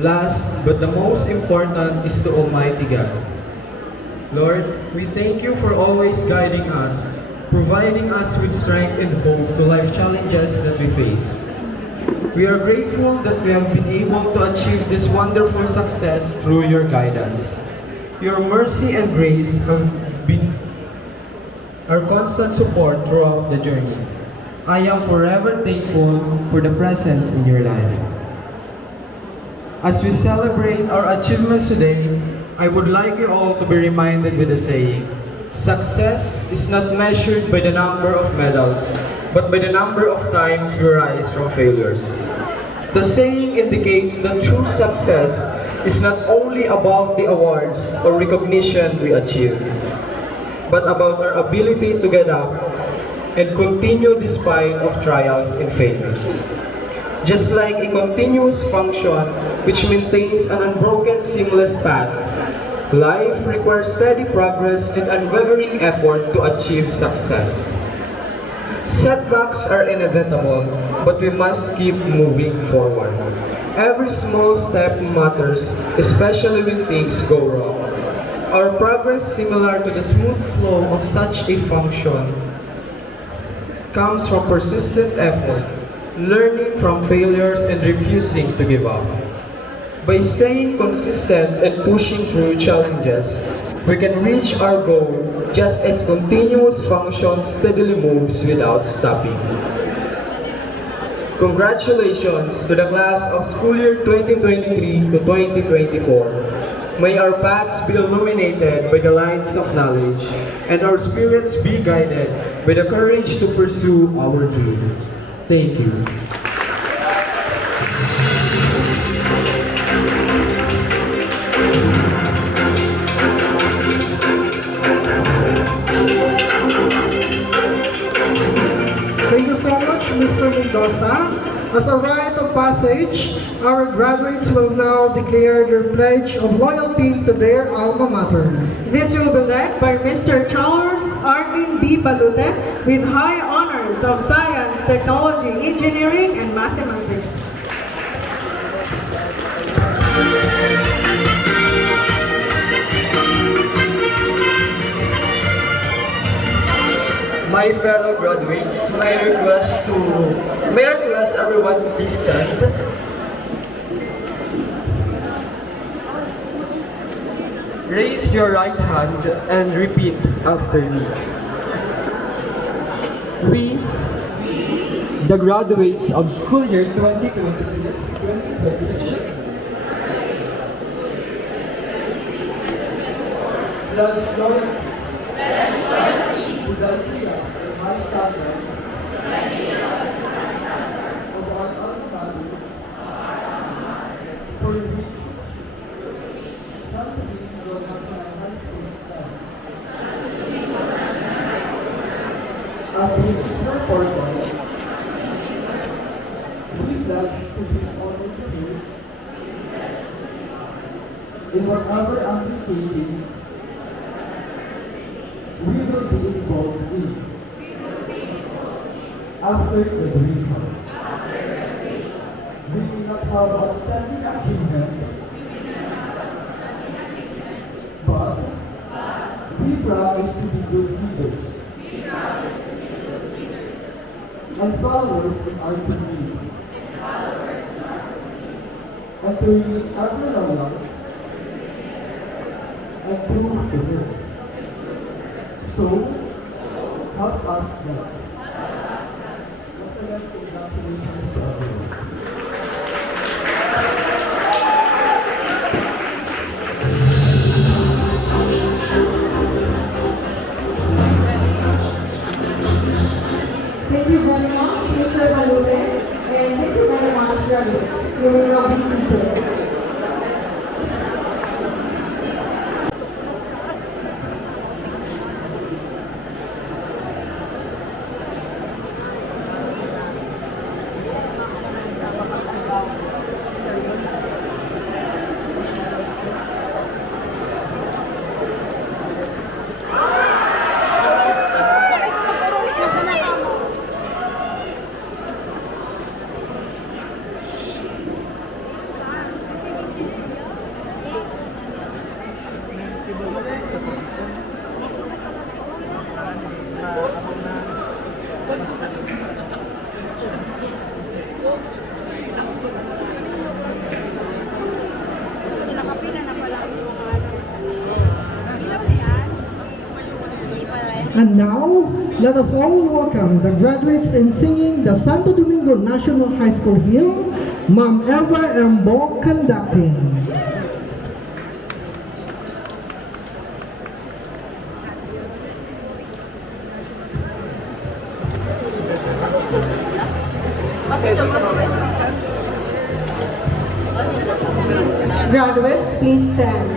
Last but the most important is to Almighty God. Lord, we thank you for always guiding us, providing us with strength and hope to life challenges that we face. We are grateful that we have been able to achieve this wonderful success through your guidance. Your mercy and grace have been our constant support throughout the journey. I am forever thankful for the presence in your life. As we celebrate our achievements today, I would like you all to be reminded with the saying, success is not measured by the number of medals, but by the number of times we rise from failures. The saying indicates that true success is not only about the awards or recognition we achieve, but about our ability to get up and continue despite of trials and failures. Just like a continuous function which maintains an unbroken, seamless path, life requires steady progress and unwavering effort to achieve success. Setbacks are inevitable, but we must keep moving forward. Every small step matters, especially when things go wrong. Our progress, similar to the smooth flow of such a function, comes from persistent effort, learning from failures and refusing to give up. By staying consistent and pushing through challenges, we can reach our goal just as continuous function steadily moves without stopping. Congratulations to the class of school year 2023 to 2024. May our paths be illuminated by the lights of knowledge and our spirits be guided by the courage to pursue our dream. Thank you. Thank you so much, Mr. Mendoza. As a rite of passage, our graduates will now declare their pledge of loyalty to their alma mater. This will be led by Mr. Charles Arvin B. Balute with high honors of Science, Technology, Engineering, and Mathematics. My fellow graduates, may I request everyone to please stand. Raise your right hand and repeat after me. We, the graduates of school year 2023, pledge loyalty to the ideas and high standards of our alma mater, for which Domingo High School stands. As we prepare for this, we pledge to be always in whatever undertaking will be involved in after graduation. We will not have outstanding achievement, but we promise to be good leaders and followers in our community, and to remain ever loyal and true to her. So, help us God. Once again, congratulations to everyone. Thank you very much, Mr. Balute, and thank you very much, graduates. You may now be seated. Nakapila na pala ang mga ano. Ilan ba yan? Hindi pala yan. And now, let us all welcome the graduates in singing the Santo Domingo National High School hymn, Ma'am Eva M. Bo conducting. Graduates, please stand.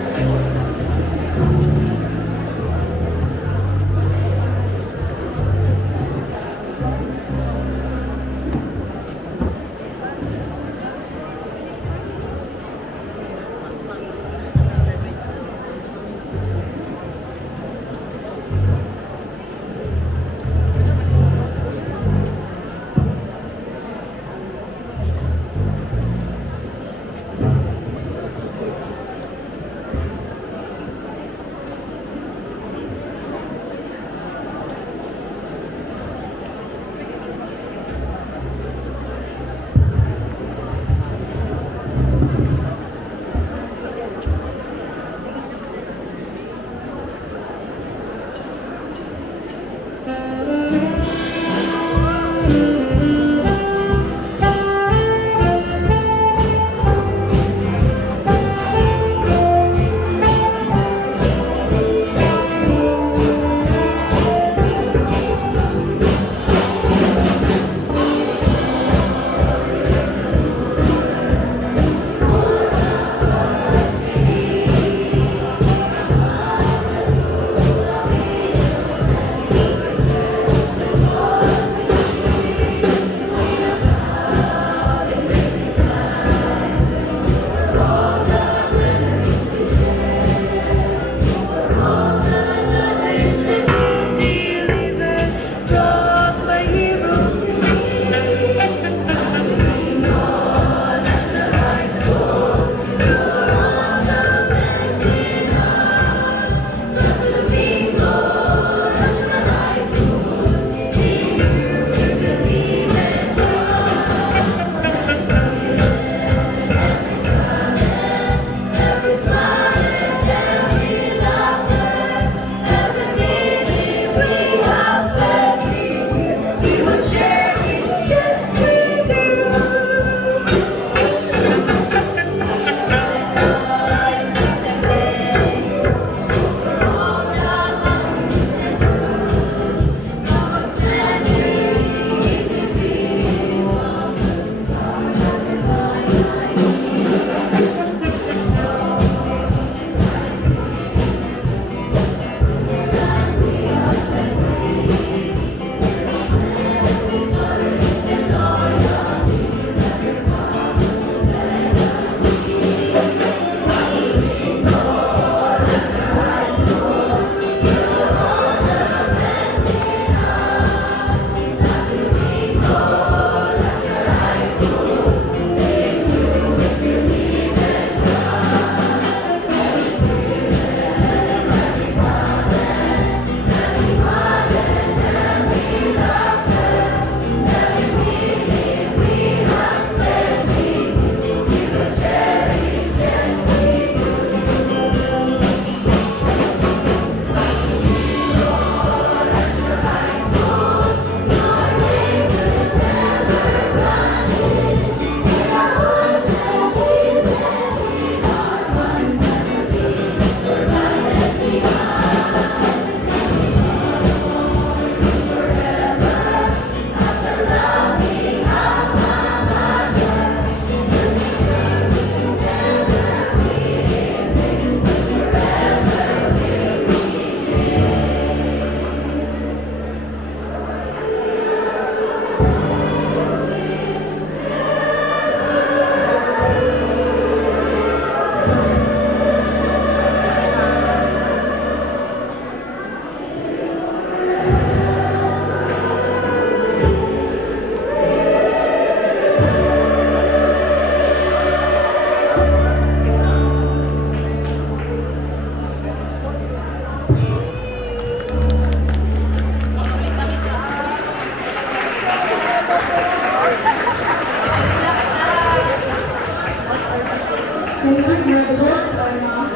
favorite graduates are now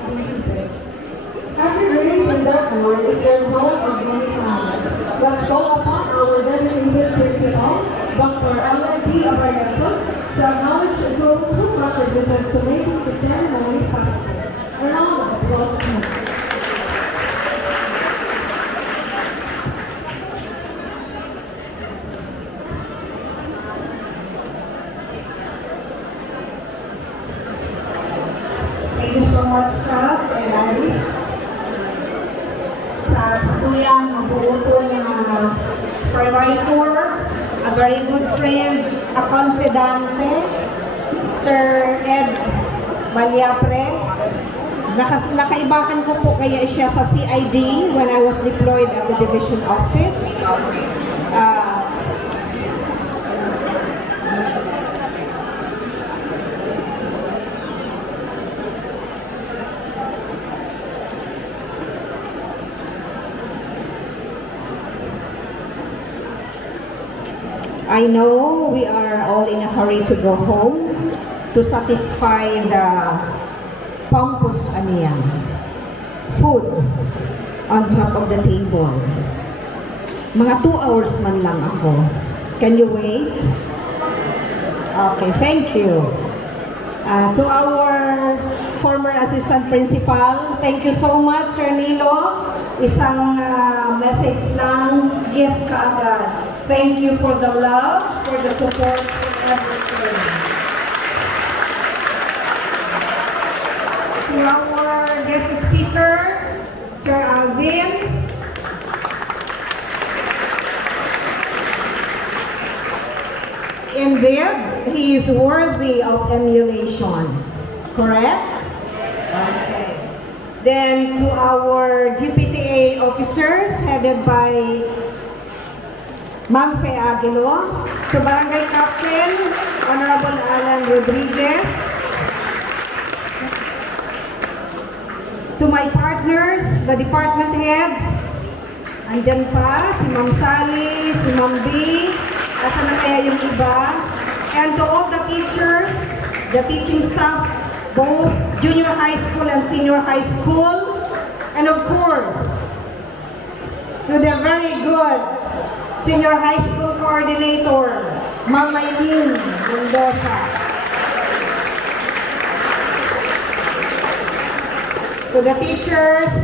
participating. Every grade in that board is the result of many plans. Let's call upon our dedicated principal, Dr. Albay to acknowledge those who contributed to making the ceremony possible. A round of applause, please. Thank you so much, Scott and Alice. Sa tuyang mabuoto ng supervisor, a very good friend, a confidante, Sir Ed Maliapre. Nakaibakan ko po kaya siya sa CID when I was deployed at the division office. I know we are all in a hurry to go home to satisfy the pampus aniyan. Food on top of the table. Mga 2 hours man lang ako. Can you wait? Okay, thank you. To our former assistant principal, thank you so much, Sir Nilo. Isang message lang, yes kaagad. Thank you for the love, for the support, for everything. To our guest speaker, Sir Alvin. Indeed, he is worthy of emulation. Correct? Okay. Then to our GPTA officers headed by Ma'am Fe Aguilo, to Barangay Captain, Honorable Alan Rodriguez, to my partners, the department heads, andyan pa, si Ma'am Sally, si Ma'am B, asa na kaya yung iba, and to all the teachers, the teaching staff, both junior high school and senior high school, and of course, to the very good Senior High School Coordinator, Ma'am Maylene Mendoza. To the teachers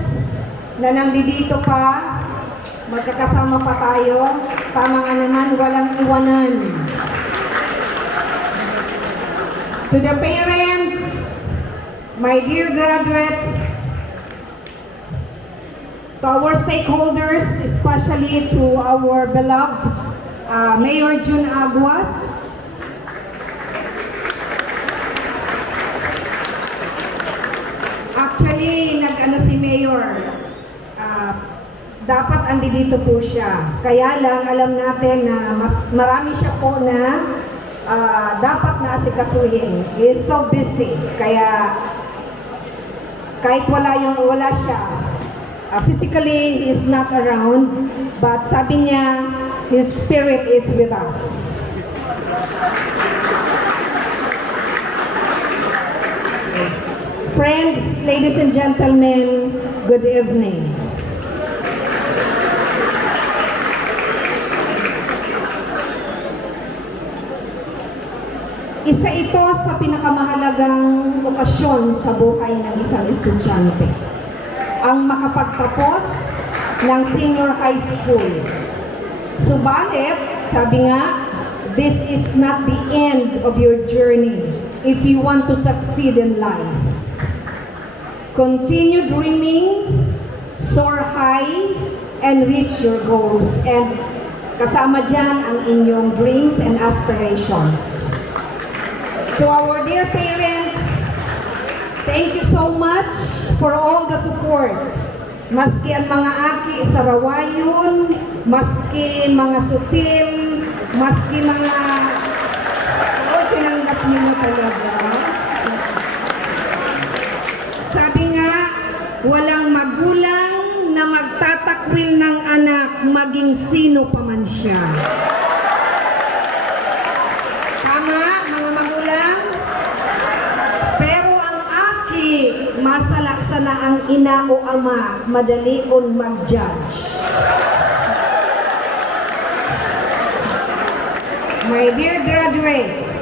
na nandito pa, magkakasama pa tayo, tama nga naman, walang iwanan. To the parents, my dear graduates, to our stakeholders, especially to our beloved Mayor June Aguas, actually, nag-ano si Mayor, dapat andito po siya. Kaya lang, alam natin na marami siya po na dapat na asikasuhin. He is so busy. Kaya, kahit wala siya, physically, he is not around, but sabi niya, his spirit is with us. Friends, ladies and gentlemen, good evening. Isa ito sa pinakamahalagang okasyon sa buhay ng isang estudyante. Ang makapagtapos ng senior high school. Subalit, sabi nga, this is not the end of your journey if you want to succeed in life. Continue dreaming, soar high, and reach your goals. And kasama dyan ang inyong dreams and aspirations. To our dear parents, thank you so much for all the support. Maski ang mga aki sa Rawayon, maski mga supil, maski mga tinanggap niyo talaga. Sabi nga, walang magulang na magtatakwil ng anak maging sino pa man siya. Tama, mga sana ang ina o ama madalion mag-judge. My dear graduates,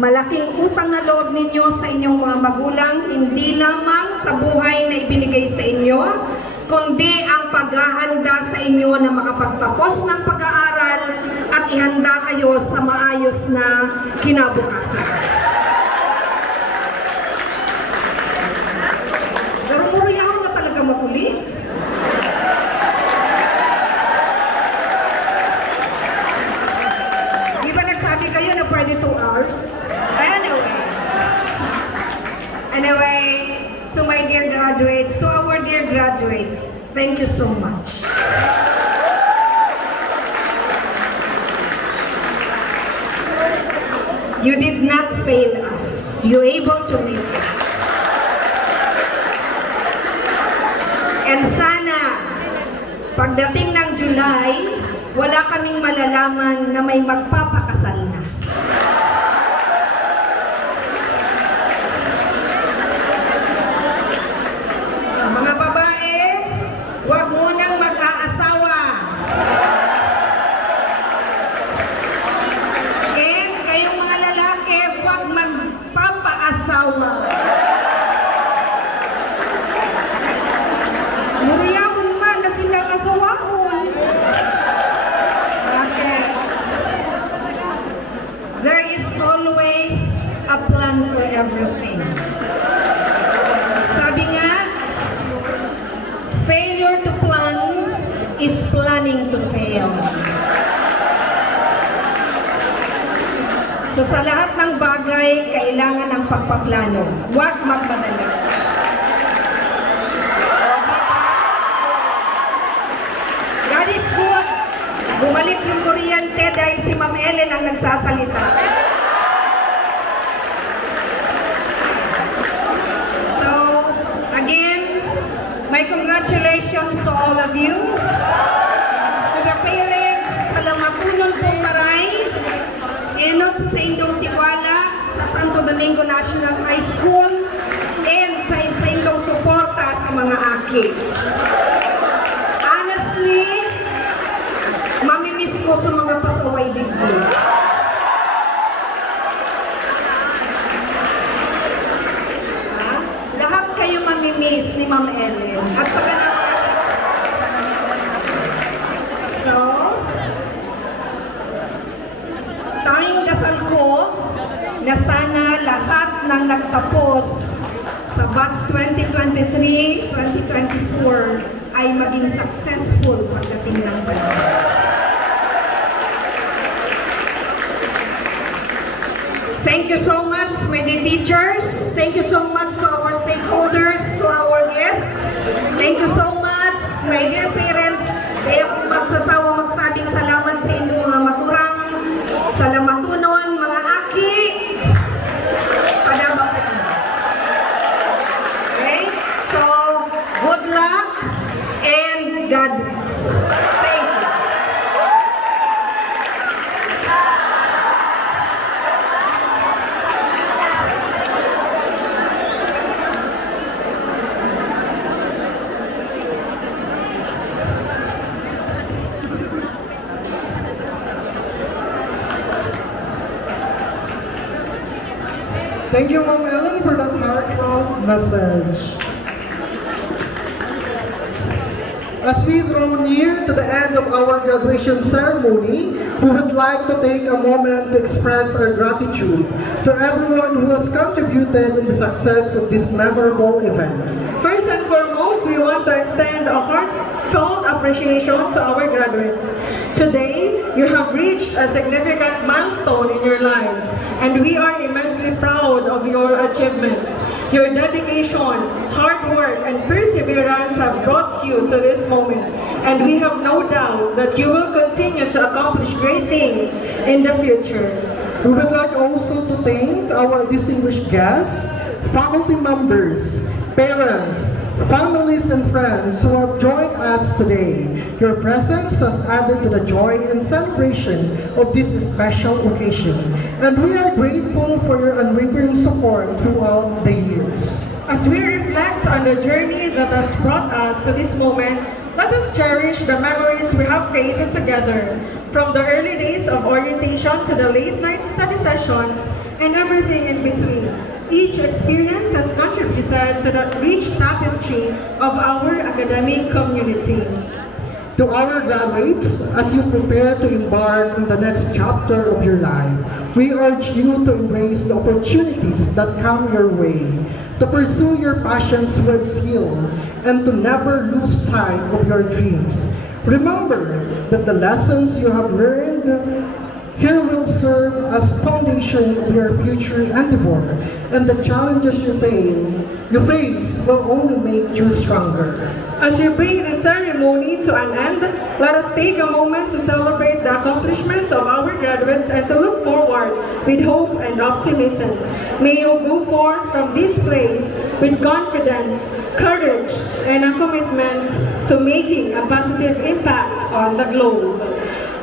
malaking utang na loob ninyo sa inyong mga magulang, hindi lamang sa buhay na ibinigay sa inyo, kundi ang paghahanda sa inyo na makapagtapos ng pag-aaral at ihanda kayo sa maayos na kinabukasan. Pero muriyaw na talaga makulit. Di ba nagsabi kayo na pwede 2 hours? Anyway, to my dear graduates, to our dear graduates, thank you so much. You did not fail us. You able to make it. And sana, pagdating ng July, wala kaming malalaman na may magpapakasal na. Mga babae, huwag munang mag-aasawa. And kayong mga lalaki, huwag magpapaasawa. Muriyahon man na silang asawahon. Okay. There is always a plan for everything. Sabi nga, failure to plan is planning to fail. So sa lahat ng bagay, kailangan ng pagpaplano. Huwag magmadali. God is good. Bumalik yung kuryente dahil si Ma'am Ellen ang nagsasalita. So, again, my congratulations to all of you. To the parents, salamatunon pong maray. Enot sa Indong Tiwala, sa Santo Domingo National High School, and sa Indong suporta sa mga aki. Honestly, mamimiss ko sa mga pasaway dito. Lahat kayo mamimiss ni Ma'am Ellen. At sa kanang so, tanging dasal ko na sana lahat ng nagtapos sa batch 2023-2024 ay maging successful pagdating ng banyo. Thank you so much, my dear teachers. Thank you so much to our stakeholders, to our guests. Thank you so much, my dear parents. Kaya kung magsasawa magsabing salamat sa inyong mga maturang, salamatunon, mga aki, padabak. Okay? So, good luck and God bless. Thank you. Thank you, Ma'am Ellen, for that heartfelt message. As we draw near to the end of our graduation ceremony, we would like to take a moment to express our gratitude to everyone who has contributed in the success of this memorable event. First and foremost, we want to extend a heartfelt appreciation to our graduates. Today, you have reached a significant milestone in your lives, and we are immensely proud of your achievements. Your dedication, hard work, and perseverance have brought you to this moment, and we have no doubt that you will continue to accomplish great things in the future. We would like also to thank our distinguished guests, faculty members, parents, Families and friends who have joined us today, your presence has added to the joy and celebration of this special occasion, and we are grateful for your unwavering support throughout the years. As we reflect on the journey that has brought us to this moment, let us cherish the memories we have created together, from the early days of orientation to the late night study sessions and everything in between. Each experience has contributed to the rich tapestry of our academic community. To our graduates, as you prepare to embark on the next chapter of your life, we urge you to embrace the opportunities that come your way, to pursue your passions with skill, and to never lose sight of your dreams. Remember that the lessons you have learned here will serve as foundation of your future endeavor, and the challenges you face will only make you stronger. As you bring the ceremony to an end, let us take a moment to celebrate the accomplishments of our graduates and to look forward with hope and optimism. May you go forth from this place with confidence, courage, and a commitment to making a positive impact on the globe.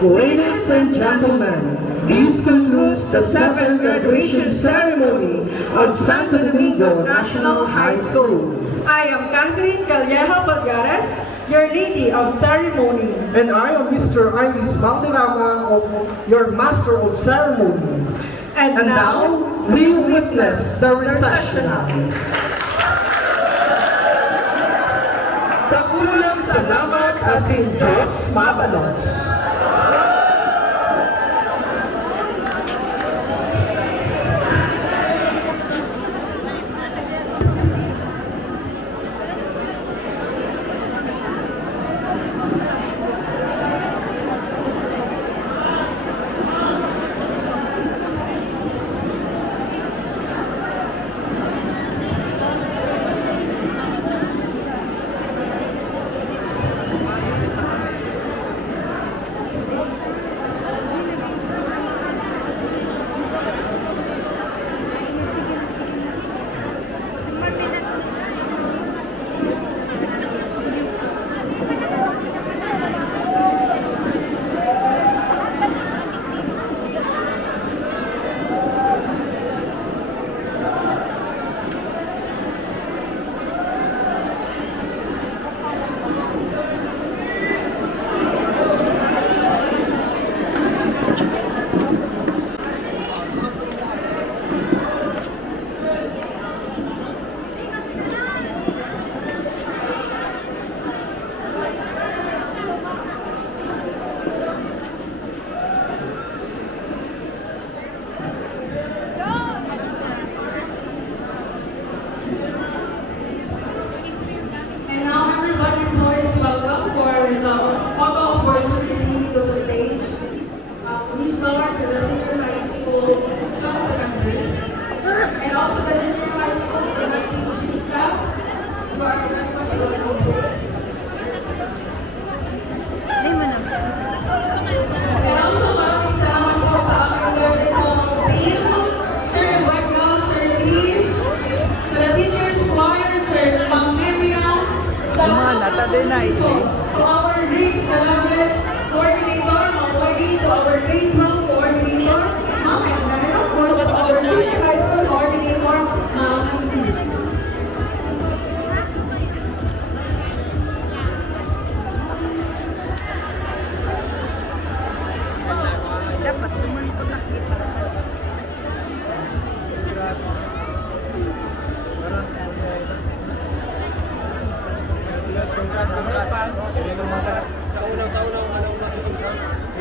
Ladies and gentlemen, this concludes the 7th graduation ceremony of Santo Domingo National High School. I am Catherine Calleja Balgares, your Lady of Ceremony. And I am Mr. Iris Valderrama, your Master of Ceremony. And now, we witness the reception. Dakulang salamat asin Diyos mabalos.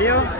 Iyo.